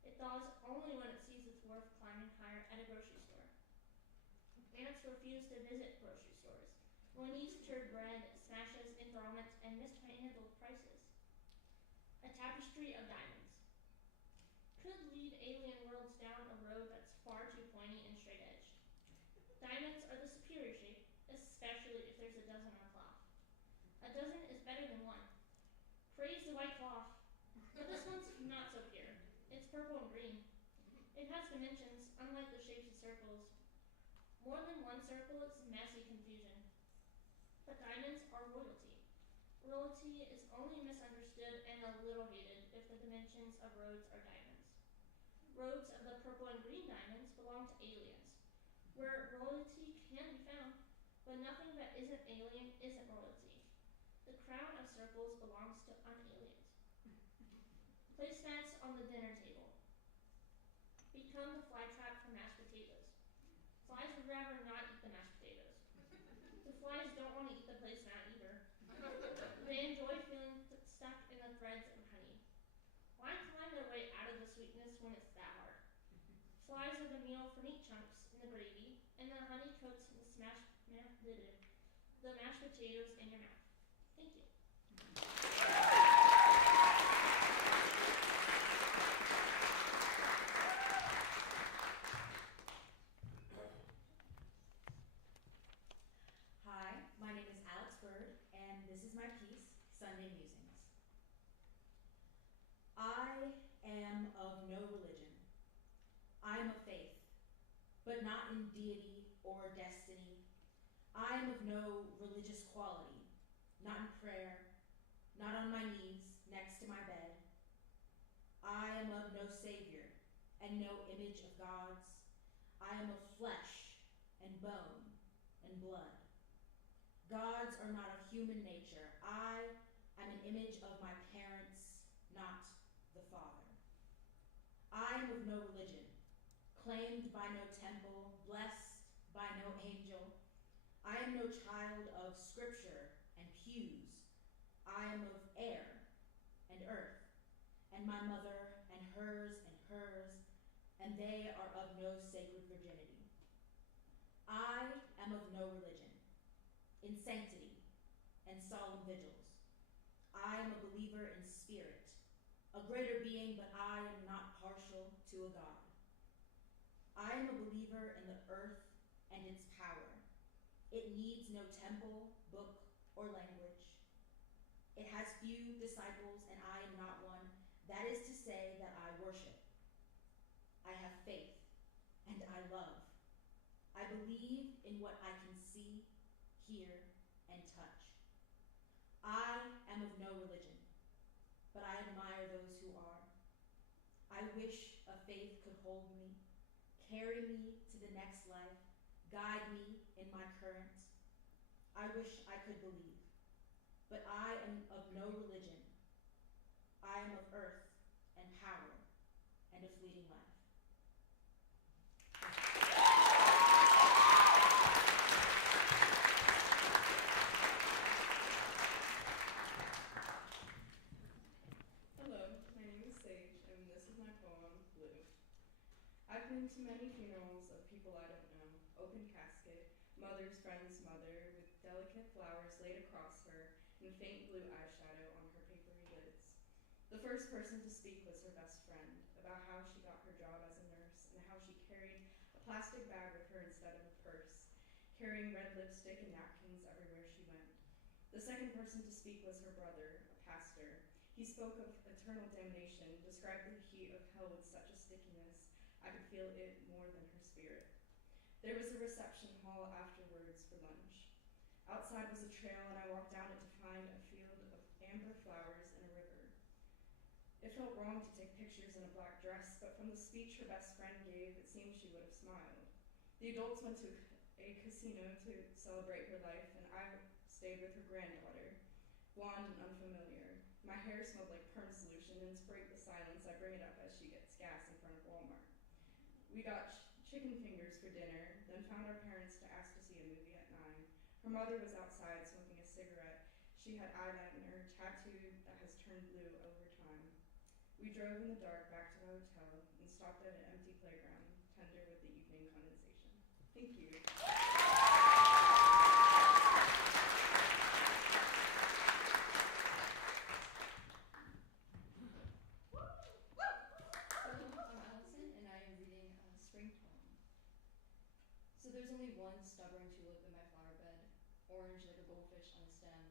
It thaws only when it sees its worth climbing higher at a grocery store. Ants refuse to visit grocery stores when yeast turd bread smashes enthrallment and mishandled prices. A tapestry of diamonds could lead alien worlds down a road that's far too pointy and straight-edged. Diamonds are the superior shape, especially if there's a dozen on cloth. A dozen is better than one. Praise the white cloth. But this one's not so pure. It's purple and green. It has dimensions, unlike the shapes of circles. More than one circle is messy confusion. But diamonds are royalty. Royalty is only misunderstood and a little hated if the dimensions of roads are diamonds. Roads of the purple and green diamonds belong to aliens, where royalty can be found, but nothing that isn't alien isn't royalty. The crown of circles belongs to unaliens. Placemats on the dinner table become the fly trap for mashed potatoes. Flies would rather one is that hard. Flies are the meal for meat chunks in the gravy, and the honey coats the the mashed potatoes in your mouth. Thank you. Hi, my name is Alex Bird, and this is my piece, Sunday Musings. I am of no religion. I am of faith, but not in deity or destiny. I am of no religious quality, not in prayer, not on my knees next to my bed. I am of no savior and no image of God's. I am of flesh and bone and blood. Gods are not of human nature. I am an image of my parents, not the Father. I am of no religion, claimed by no temple, blessed by no angel. I am no child of scripture and pews. I am of air and earth, and my mother and hers, and they are of no sacred virginity. I am of no religion, in sanctity and solemn vigils. I am a believer in spirit, a greater being, but I am not partial to a God. I am a believer in the earth and its power. It needs no temple, book, or language. It has few disciples, and I am not one. That is to say that I worship. I have faith, and I love. I believe in what I can see, hear, and touch. I am of no religion, but I admire those who are. I wish a faith could hold me, carry me to the next life, guide me in my current. I wish I could believe, but I am of no religion. I am of earth and power and a fleeting life. Hello, my name is Sage, and this is my poem, Blue. I've been to many funerals of people I don't know, open casket, mother's friend's mother, with delicate flowers laid across her, and faint blue eyeshadow on her papery lids. The first person to speak was her best friend, about how she got her job as a nurse, and how she carried a plastic bag with her instead of a purse, carrying red lipstick and napkins everywhere she went. The second person to speak was her brother, a pastor. He spoke of eternal damnation, described the heat of hell with such a stickiness, I could feel it more than her spirit. There was a reception hall afterwards for lunch. Outside was a trail, and I walked down it to find a field of amber flowers and a river. It felt wrong to take pictures in a black dress, but from the speech her best friend gave, it seemed she would have smiled. The adults went to a casino to celebrate her life, and I stayed with her granddaughter, blonde and unfamiliar. My hair smelled like perm solution, and to break the silence, I bring it up as she gets gas in front of Walmart. We got chicken fingers for dinner, then found our parents to ask to see a movie at 9. Her mother was outside smoking a cigarette. She had eyeliner tattooed that has turned blue over time. We drove in the dark back to the hotel and stopped at an empty playground, tender with the evening condensation. Thank you. So there's only one stubborn tulip in my flower bed, orange like a goldfish on a stem,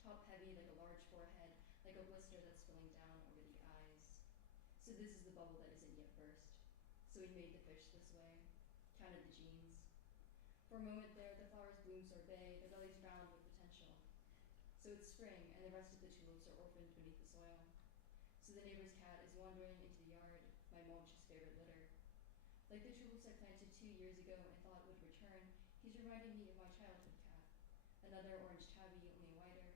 top heavy like a large forehead, like a blister that's spilling down over the eyes. So this is the bubble that isn't yet burst. So we made the fish this way, counted the genes. For a moment there, the flowers bloom sorbet, their bellies round with potential. So it's spring, and the rest of the tulips are orphaned beneath the soil. So the neighbor's cat is wandering into the yard, my mulch's favorite litter. Like the tulips I planted 2 years ago and thought would return, he's reminding me of my childhood cat. Another orange tabby, only whiter.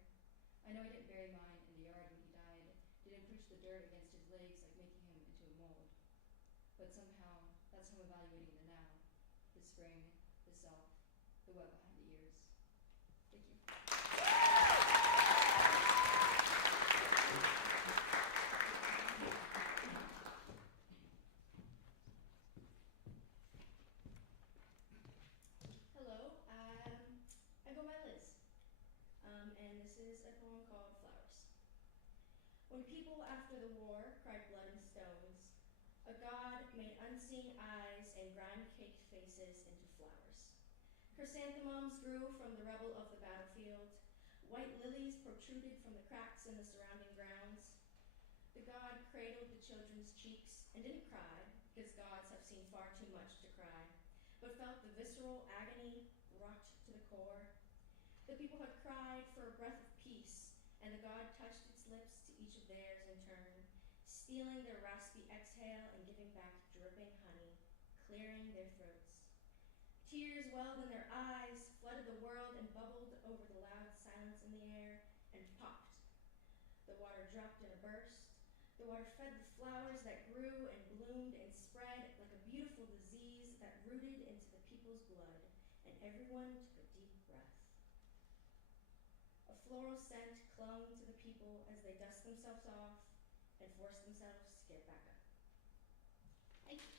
I know I didn't bury mine in the yard when he died, didn't push the dirt against his legs like making him into a mold. But somehow, that's how I'm evaluating the now, the spring, the self, the web behind the ears. Thank you. faces, a poem called Flowers. When people after the war cried blood and stones, a god made unseen eyes and grime-caked faces into flowers. Chrysanthemums grew from the rubble of the battlefield. White lilies protruded from the cracks in the surrounding grounds. The god cradled the children's cheeks and didn't cry, because gods have seen far too much to cry, but felt the visceral agony rocked to the core. The people had cried for a breath of peace, and the god touched its lips to each of theirs in turn, stealing their raspy exhale and giving back dripping honey, clearing their throats. Tears welled in their eyes, flooded the world, and bubbled over the loud silence in the air, and popped. The water dropped in a burst. The water fed the flowers that grew and bloomed and spread like a beautiful disease that rooted into the people's blood, and everyone took a deep breath. A floral scent clung to the people as they dust themselves off and forced themselves to get back up. Thank you.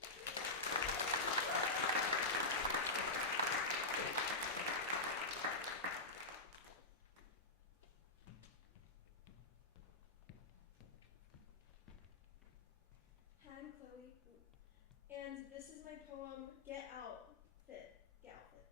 Hi, I'm Chloe, and this is my poem, Get Out Fit. Get Outfit.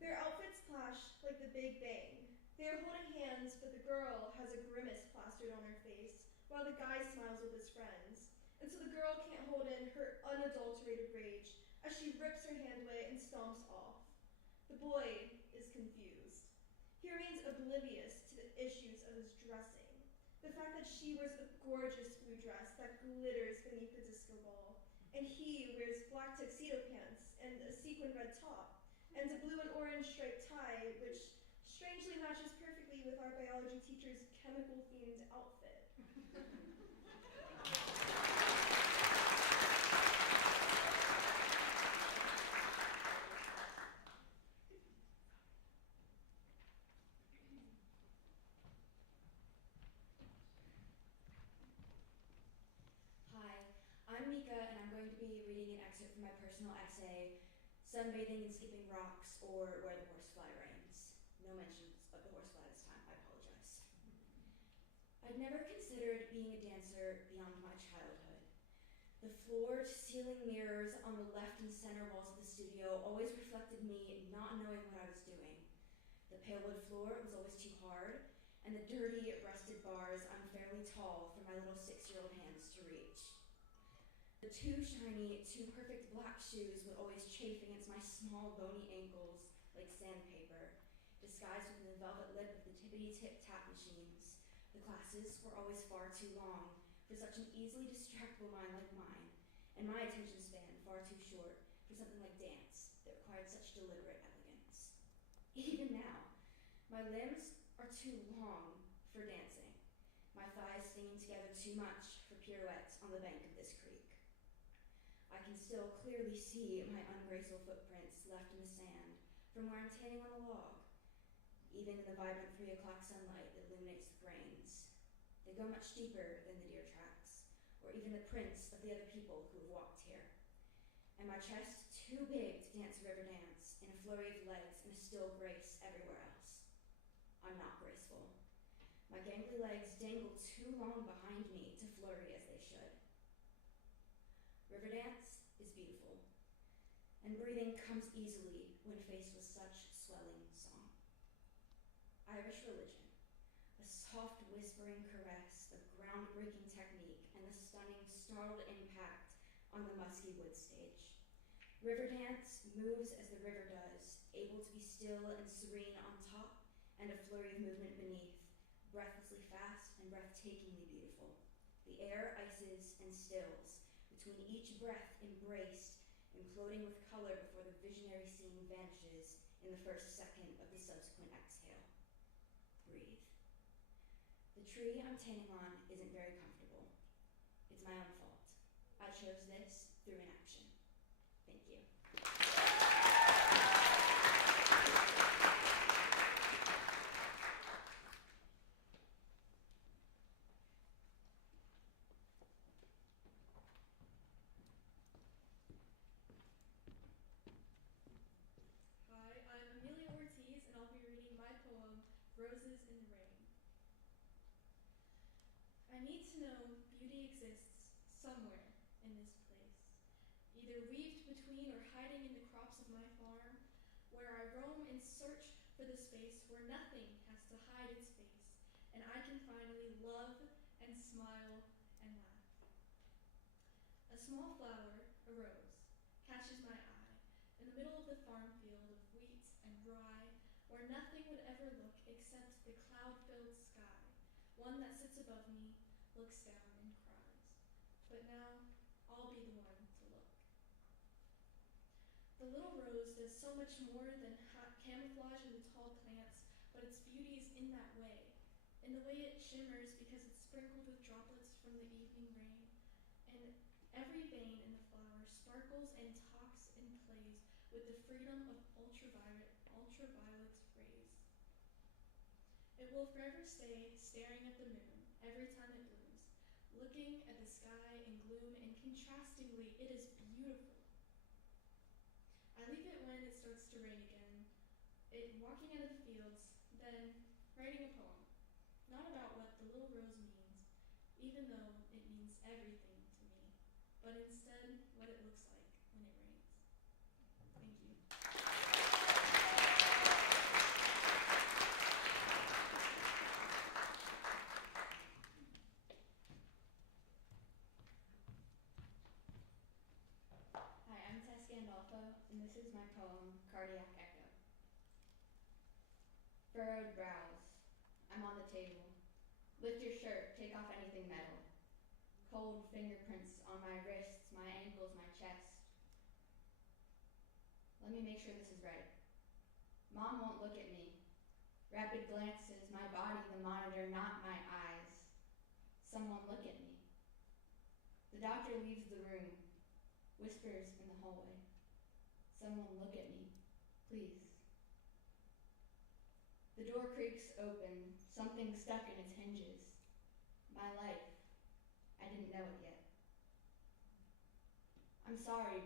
Their outfits clash like the Big Bang. They are holding hands, but the girl has a grimace plastered on her face, while the guy smiles with his friends. And so the girl can't hold in her unadulterated rage as she rips her hand away and stomps off. The boy is confused. He remains oblivious to the issues of his dressing. The fact that she wears a gorgeous blue dress that glitters beneath the disco ball, and he wears black tuxedo pants and a sequin red top, and a blue and orange striped tie, which strangely matches perfectly with our biology teacher's chemical-themed outfit. I'm Mika, and I'm going to be reading an excerpt from my personal essay, Sunbathing and Skipping Rocks, or Where the Horsefly Reigns. No mentions of the horsefly this time, I apologize. I'd never considered being a dancer beyond my childhood. The floor-to-ceiling mirrors on the left and center walls of the studio always reflected me not knowing what I was doing. The pale wood floor was always too hard, and the dirty, rusted bars unfairly tall for my little 6-year-old hands to reach. The too shiny, too perfect black shoes would always chafe against my small, bony ankles like sandpaper, disguised within the velvet lip of the tippity-tip tap machines. The classes were always far too long for such an easily distractible mind like mine, and my attention span far too short for something like dance that required such deliberate elegance. Even now, my limbs are too long for dancing, my thighs stinging together too much for pirouettes on the bank of this creek. I can still clearly see my ungraceful footprints left in the sand from where I'm tanning on a log, even in the vibrant 3 o'clock sunlight that illuminates the grains. They go much deeper than the deer tracks, or even the prints of the other people who have walked here. And my chest too big to dance a river dance in a flurry of legs and a still grace everywhere else. I'm not graceful. My gangly legs dangle too long behind me to flurry as they should. River dance is beautiful, and breathing comes easily when faced with such swelling song. Irish religion, a soft whispering caress of groundbreaking technique and the stunning startled impact on the musky wood stage. River dance moves as the river does, able to be still and serene on top and a flurry of movement beneath, breathlessly fast and breathtakingly beautiful. The air ices and stills, between each breath embraced, imploding with color before the visionary scene vanishes in the first second of the subsequent exhale. Breathe. The tree I'm tanning on isn't very comfortable. It's my own fault. I chose this through inaction. Thank you. Hi, I'm Amelia Ortiz, and I'll be reading my poem, Roses in the Rain. I need to know beauty exists somewhere in this place, either weaved between or hiding in the crops of my farm, where I roam in search for the space where nothing has to hide its face, and I can finally love and smile and laugh. A small flower, a rose, catches my eye in the middle of the farm field of wheat and rye, where nothing would ever look except the cloud-filled sky. One that sits above me looks down and cries. But now, I'll be the one to look. The little rose does so much more than camouflage in the tall plants, but its beauty is in that way. In the way it shimmers because it's sprinkled with droplets from the evening rain. And every vein in the flower sparkles and talks and plays with the freedom of ultraviolet's rays. It will forever stay staring at the moon every time it blooms, looking at the sky in gloom, and contrastingly, it is beautiful. I leave it when it starts to rain again, walking out of the fields, then writing a poem, not about what the little rose means, even though it means everything to me, but instead what it looks like when it rains. Thank you. Hi, I'm Tess Gandolfo, and this is my poem, Cardiac Echo. Furrowed brows, I'm on the table. Lift your shirt, take off anything metal. Cold fingerprints on my wrists, my ankles, my chest. Let me make sure this is right. Mom won't look at me. Rapid glances, my body the monitor, not my eyes. Someone look at me. The doctor leaves the room, whispers in the hallway. Someone look at me, please. The door creaks open, something stuck in its hinges. My life. I didn't know it yet. I'm sorry,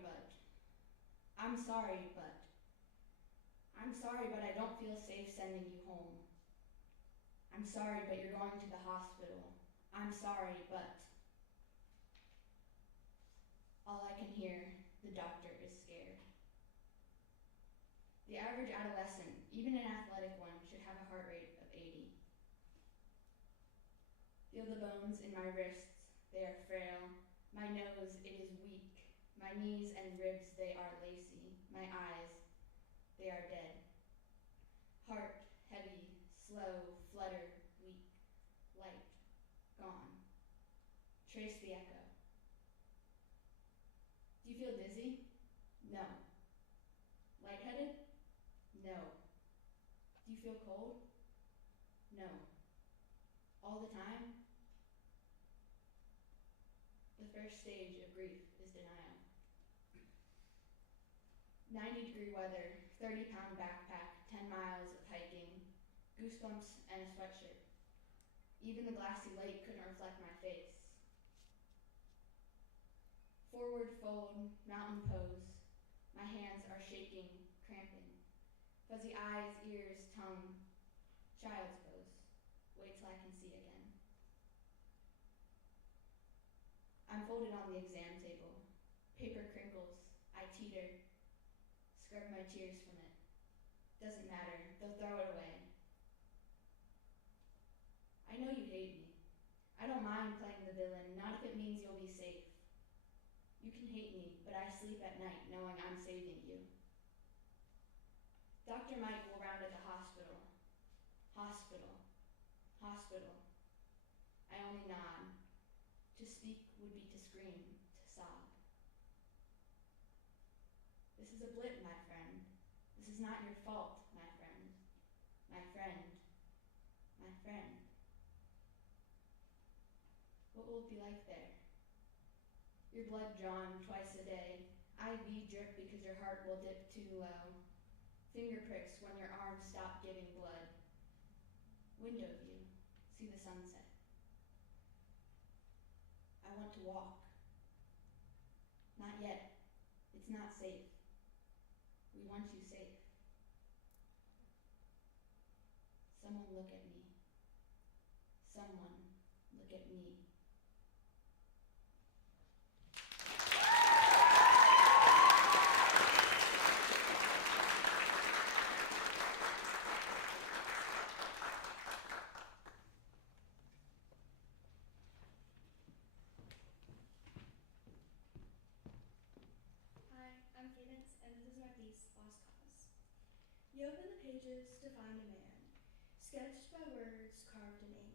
but I don't feel safe sending you home. I'm sorry, but you're going to the hospital. I'm sorry, but all I can hear, the doctor is scared. The average adolescent, even an athletic one, should have a heart rate of 80. Feel the bones in my wrists, they are frail. My nose, it is weak. My knees and ribs, they are lacy. My eyes, they are dead. Heart, heavy, slow, flutter, weak, light, gone. Trace the echo. Do you feel dizzy? No. Lightheaded? No. Do you feel cold? No. All the time? The first stage of grief is denial. 90-degree weather, 30-pound backpack, 10 miles of hiking, goosebumps and a sweatshirt. Even the glassy lake couldn't reflect my face. Forward fold, mountain pose. My hands are shaking, cramping. Fuzzy eyes, ears, tongue. Child's pose. Wait till I can see again. I'm folded on the exam table. Paper crinkles. I teeter. Scrub my tears from it. Doesn't matter. They'll throw it away. I know you hate me. I don't mind playing the villain, not if it means you'll be safe. You can hate me, but I sleep at night knowing I'm saving you. Dr. Mike will round at the hospital. Hospital. Hospital. I only nod. To speak would be to scream, to sob. This is a blip, my friend. This is not your fault, my friend. My friend. My friend. What will it be like there? Your blood drawn twice a day. IV drip because your heart will dip too low. Finger pricks when your arms stop giving blood. Window view. See the sunset. I want to walk. Not yet. It's not safe. We want you safe. Someone look at me. Someone look at me. pages to find a man, sketched by words carved in ink.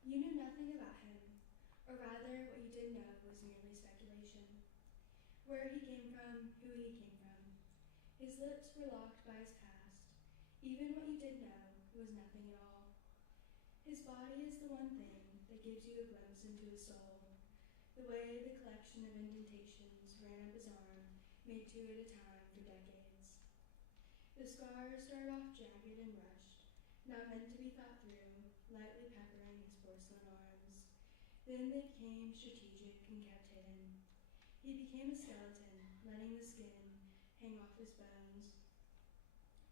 You knew nothing about him, or rather what you did know was merely speculation. Where he came from, who he came from. His lips were locked by his past. Even what you did know was nothing at all. His body is the one thing that gives you a glimpse into his soul. The way the collection of indentations ran up his arm, made two at a time for decades. The scars started off jagged and rushed, not meant to be thought through, lightly peppering his porcelain arms. Then they became strategic and kept hidden. He became a skeleton, letting the skin hang off his bones.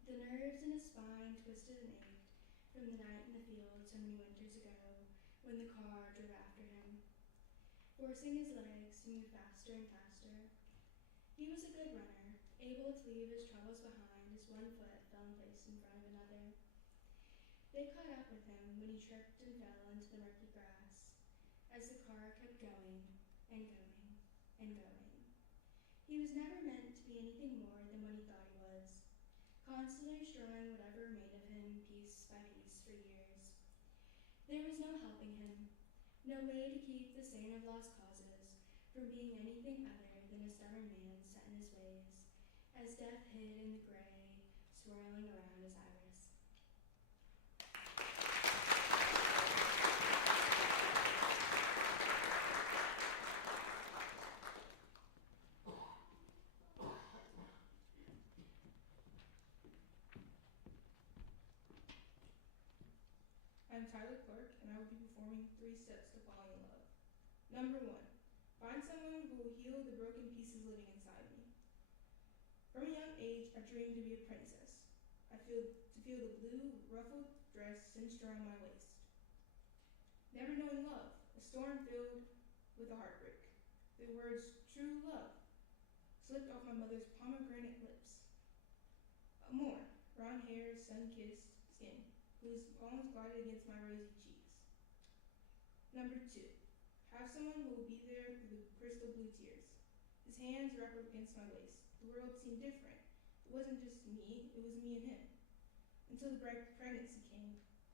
The nerves in his spine twisted and ached from the night in the field so many winters ago when the car drove after him, forcing his legs to move faster and faster. He was a good runner, able to leave his troubles behind as one foot fell in place in front of another. They caught up with him when he tripped and fell into the murky grass, as the car kept going and going and going. He was never meant to be anything more than what he thought he was, constantly destroying whatever remained of him piece by piece for years. There was no helping him, no way to keep the stain of lost causes from being anything other than a stubborn man set in his ways, as death hid in the gray, swirling around his iris. I'm Tyler Clark, and I will be performing 3 steps to falling in love. Number 1, find someone who will heal the broken pieces living inside me. From a young age, I dreamed to be a princess. To feel the blue, ruffled dress cinched around my waist. Never knowing love, a storm filled with a heartbreak. The words, true love, slipped off my mother's pomegranate lips. More, brown hair, sun-kissed skin, whose palms glided against my rosy cheeks. Number 2, have someone who will be there through the crystal blue tears. His hands wrapped up against my waist. The world seemed different. It wasn't just me, it was me and him. Until the pregnancy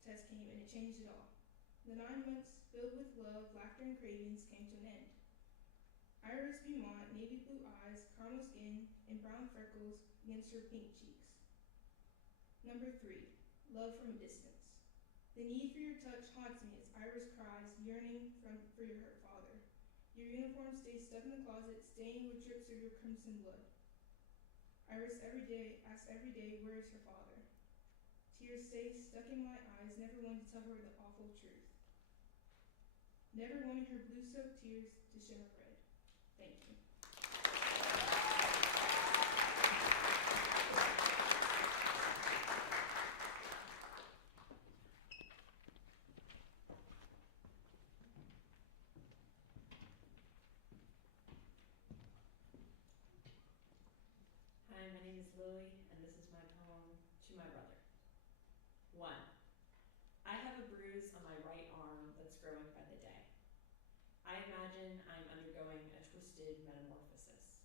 test came, and it changed it all. The 9 months filled with love, laughter, and cravings came to an end. Iris Beaumont, navy blue eyes, caramel skin, and brown freckles against her pink cheeks. Number 3, love from a distance. The need for your touch haunts me as Iris cries, yearning for her father. Your uniform stays stuck in the closet, stained with drips of your crimson blood. Iris asks every day, where is her father? Tears stay stuck in my eyes, never one to tell her the awful truth. Never wanting her blue-soaked tears to show her red. Thank you. Hi, my name is Lily, and this is my poem, To My Brother. 1. I have a bruise on my right arm that's growing by the day. I imagine I'm undergoing a twisted metamorphosis.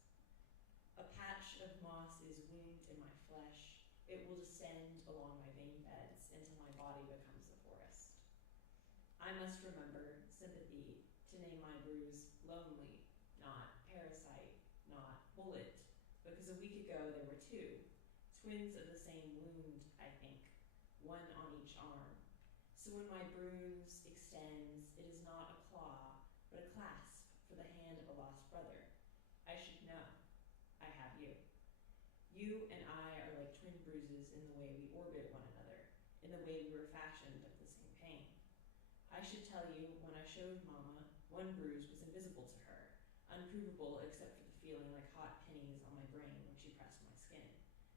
A patch of moss is wound in my flesh. It will descend along my vein beds until my body becomes a forest. I must remember sympathy to name my bruise lonely, not parasite, not bullet, because a week ago there were 2, twins of the same wound, I think, one on each arm. So when my bruise extends, it is not a claw, but a clasp for the hand of a lost brother. I should know. I have you. You and I are like twin bruises in the way we orbit one another, in the way we were fashioned of the same pain. I should tell you, when I showed Mama, one bruise was invisible to her, unprovable except for the feeling like hot pennies on my brain when she pressed my skin.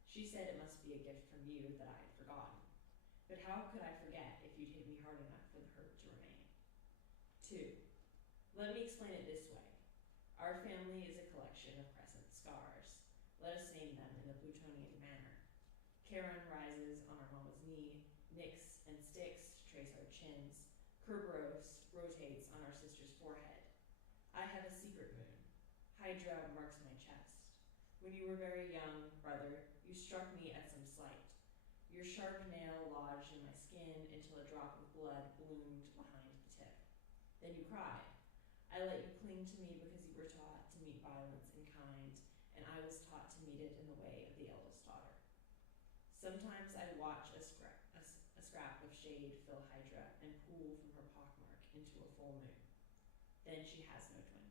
She said it must be a gift from you that I had forgotten. But how could I forget if you'd hit me hard enough for the hurt to remain? 2. Let me explain it this way. Our family is a collection of crescent scars. Let us name them in the Plutonian manner. Karen rises on our mama's knee, nicks and sticks to trace our chins. Kerberos rotates on our sister's forehead. I have a secret wound. Hydra marks my chest. When you were very young, brother, you struck me at some slight. Your sharp nail lodged in my skin until a drop of blood bloomed behind the tip. Then you cried. I let you cling to me because you were taught to meet violence in kind, and I was taught to meet it in the way of the eldest daughter. Sometimes I watch a scrap of shade fill Hydra and pool from her pockmark into a full moon. Then she has no twin.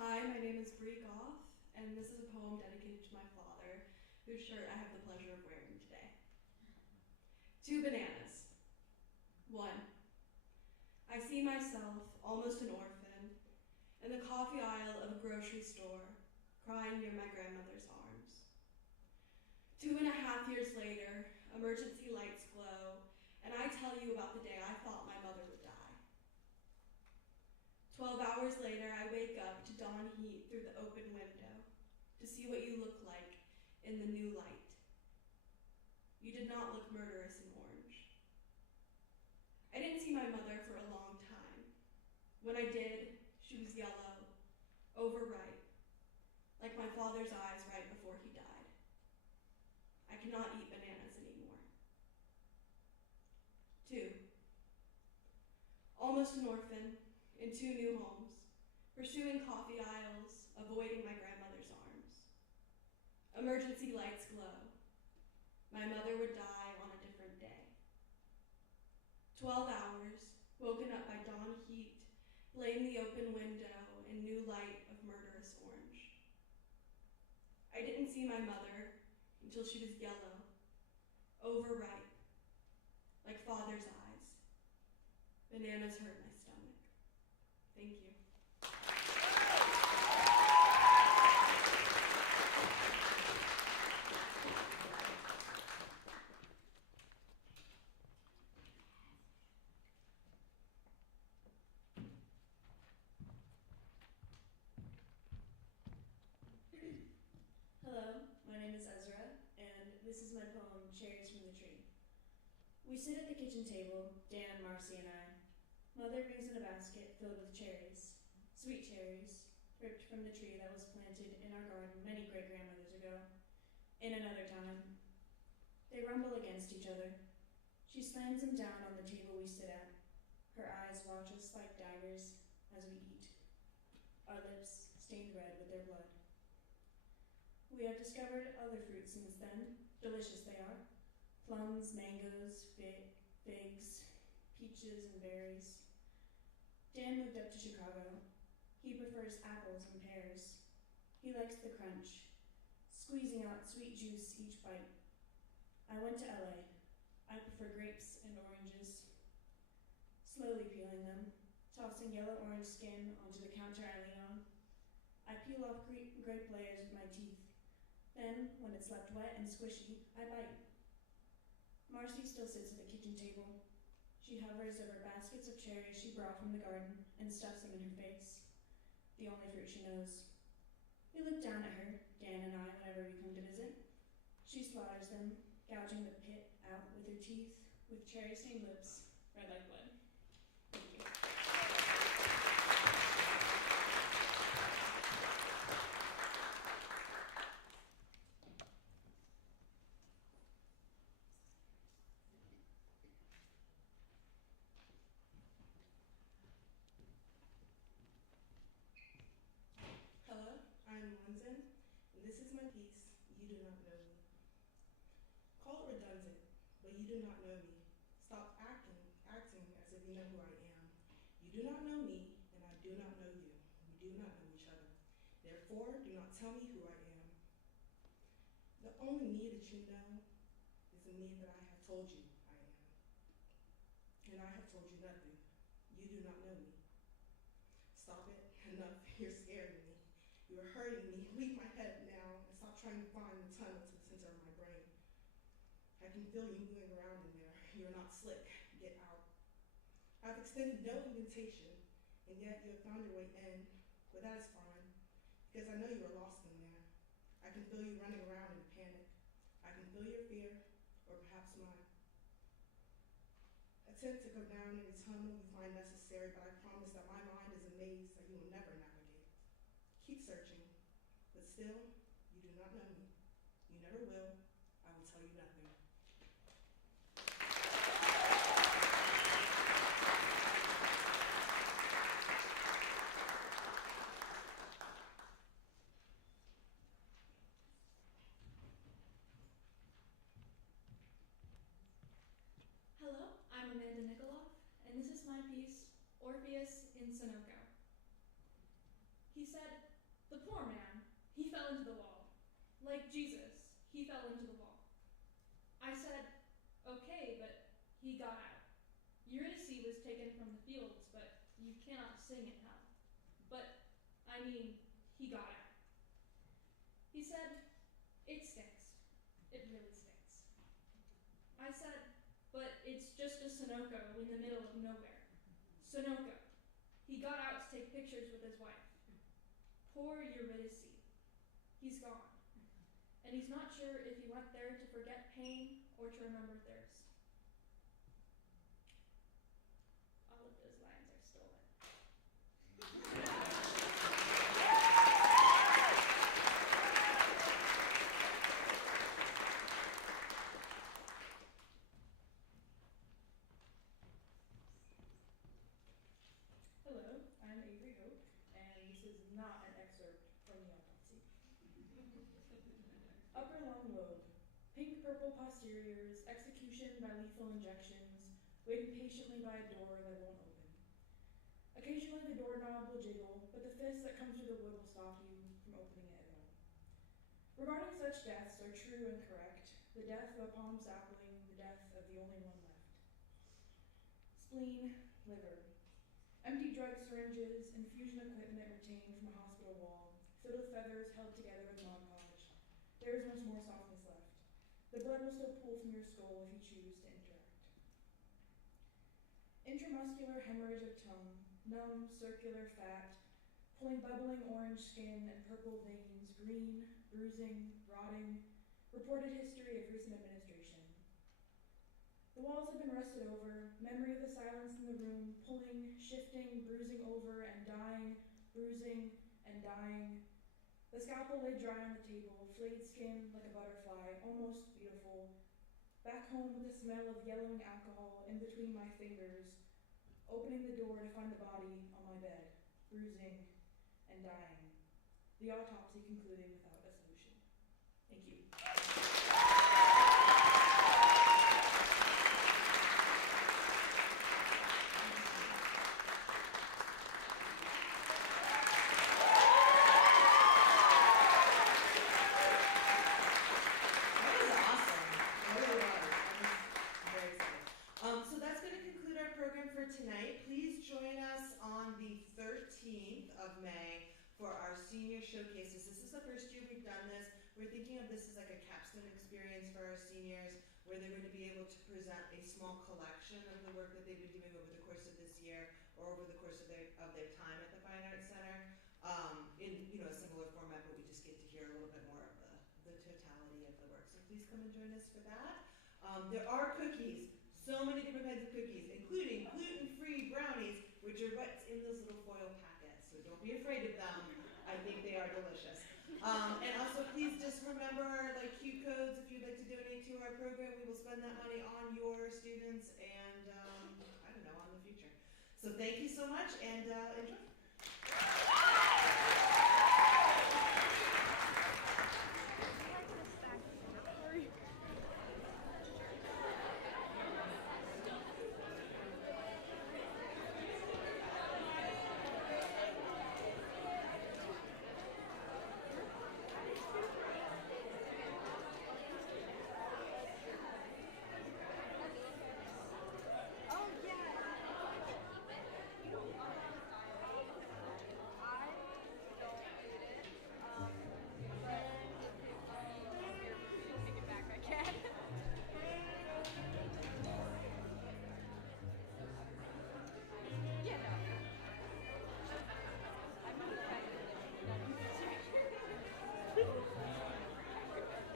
Hi, my name is Bree Goff, and this is a poem dedicated to my father, whose shirt I have the pleasure of wearing today. 2 bananas. 1. I see myself, almost an orphan, in the coffee aisle of a grocery store, crying near my grandmother's arms. 2.5 years later, emergency lights glow, and I tell you about the day I thought my mother would die. 12 hours later, I wake up to dawn heat through the open window to see what you look like in the new light. You did not look murderous in orange. I didn't see my mother for a long time. When I did, she was yellow, overripe, like my father's eyes right before he died. I cannot eat bananas anymore. 2. Almost an orphan, in 2 new homes, pursuing coffee aisles, avoiding my grandmother's arms. Emergency lights glow. My mother would die on a different day. 12 hours, woken up by dawn heat, blame the open window and new light of murderous orange. I didn't see my mother until she was yellow, overripe, like father's eyes. Bananas hurt my stomach. Thank you. Hello, my name is Ezra, and this is my poem, Cherries from the Tree. We sit at the kitchen table, Dan, Marcy, and I. Mother brings in a basket filled with cherries, sweet cherries, ripped from the tree that was planted in our garden many great-grandmothers ago, in another time. They rumble against each other. She slams them down on the table we sit at. Her eyes watch us like daggers as we eat, our lips stained red with their blood. We have discovered other fruits since then. Delicious they are. Plums, mangoes, figs, peaches, and berries. Dan moved up to Chicago. He prefers apples and pears. He likes the crunch, squeezing out sweet juice each bite. I went to LA. I prefer grapes and oranges. Slowly peeling them, tossing yellow-orange skin onto the counter I lean on. I peel off grape layers with my teeth. Then, when it's left wet and squishy, I bite. Marcy still sits at the kitchen table. She hovers over baskets of cherries she brought from the garden and stuffs them in her face, the only fruit she knows. We look down at her, Dan and I, whenever we come to visit. She slaughters them, gouging the pit out with her teeth, with cherry-stained lips, red like blood. Thank you. Hello, I'm Lunzen, and this is my piece, You Do Not Know Me. Call it redundant, but you do not know me. Stop acting as if you know who I am. You do not know me, and I do not know you. We do not know each other. Therefore, do not tell me who I am. The only me that you know is the me that I have told you I am. And I have told you nothing. You do not know me. Stop it. Enough. You're scaring me. You're hurting me. Leave my head now and stop trying to find the tunnel to the center of my brain. I can feel you moving around in there. You're not slick. Get out. I've extended no invitation, and yet you have found your way in. But that is fine, because I know you are lost in there. feel you running around in panic. I can feel your fear, or perhaps mine. Attempt to go down any tunnel you find necessary, but I promise that my mind is a maze that you will never navigate. Keep searching, but still, you do not know me. You never will. I will tell you nothing. Hello, I'm Amanda Nikoloff, and this is my piece, Orpheus in Sunoco. He said, "The poor man, he fell into the wall. Like Jesus, he fell into the wall." I said, "Okay, but he got out. Eurydice was taken from the fields, but you cannot sing in hell. But, I mean, he got out." He said, "It stinks. It really stinks." I said, "But it's just a Sunoco in the middle of nowhere. Sunoco. He got out to take pictures with his wife. Poor Eurydice. He's gone. And he's not sure if he went there to forget pain or to remember thirst." All of those lines are stolen. Hello, I'm Avery Hope, and this is not an excerpt from the autopsy. Upper lung lobe, pink-purple posteriors, execution by lethal injections, waiting patiently by a door that won't open. Occasionally the doorknob will jiggle, but the fist that comes through the wood will stop you from opening it at all. Regarding such deaths are true and correct, the death of a palm sapling, the death of the only one left. Spleen, liver. Empty drug syringes, infusion equipment retained from a hospital wall, filled with feathers held together with Mod Podge. There is once more softness left. The blood will still pool from your skull if you choose to interact. Intramuscular hemorrhage of tongue, numb, circular fat, pulling bubbling orange skin and purple veins, green, bruising, rotting, reported history of recent administration. The walls have been rusted over, memory of the silence in the room, pulling, shifting, bruising over and dying, bruising and dying. The scalpel lay dry on the table, flayed skin like a butterfly, almost beautiful. Back home with the smell of yellowing alcohol in between my fingers, opening the door to find the body on my bed, bruising and dying. The autopsy concluding without a solution. Thank you. So that's going to conclude our program for tonight. Please join us on the 13th of May for our senior showcases. This is the first year we've done this. We're thinking of this as like a capstone experience for our seniors, where they're going to be able to present a small collection of the work that they've been doing over the course of this year or over the course of their time at the Fine Arts Center, in a similar format, but we just get to hear a little bit more of the totality of the work. So please come and join us for that. There are cookies. So many different kinds of cookies, including gluten-free brownies, which are what's in those little foil packets. So don't be afraid of them. I think they are delicious. And also, please just remember our Q codes if you'd like to donate to our program. We will spend that money on your students and I don't know, on the future. So thank you so much and enjoy.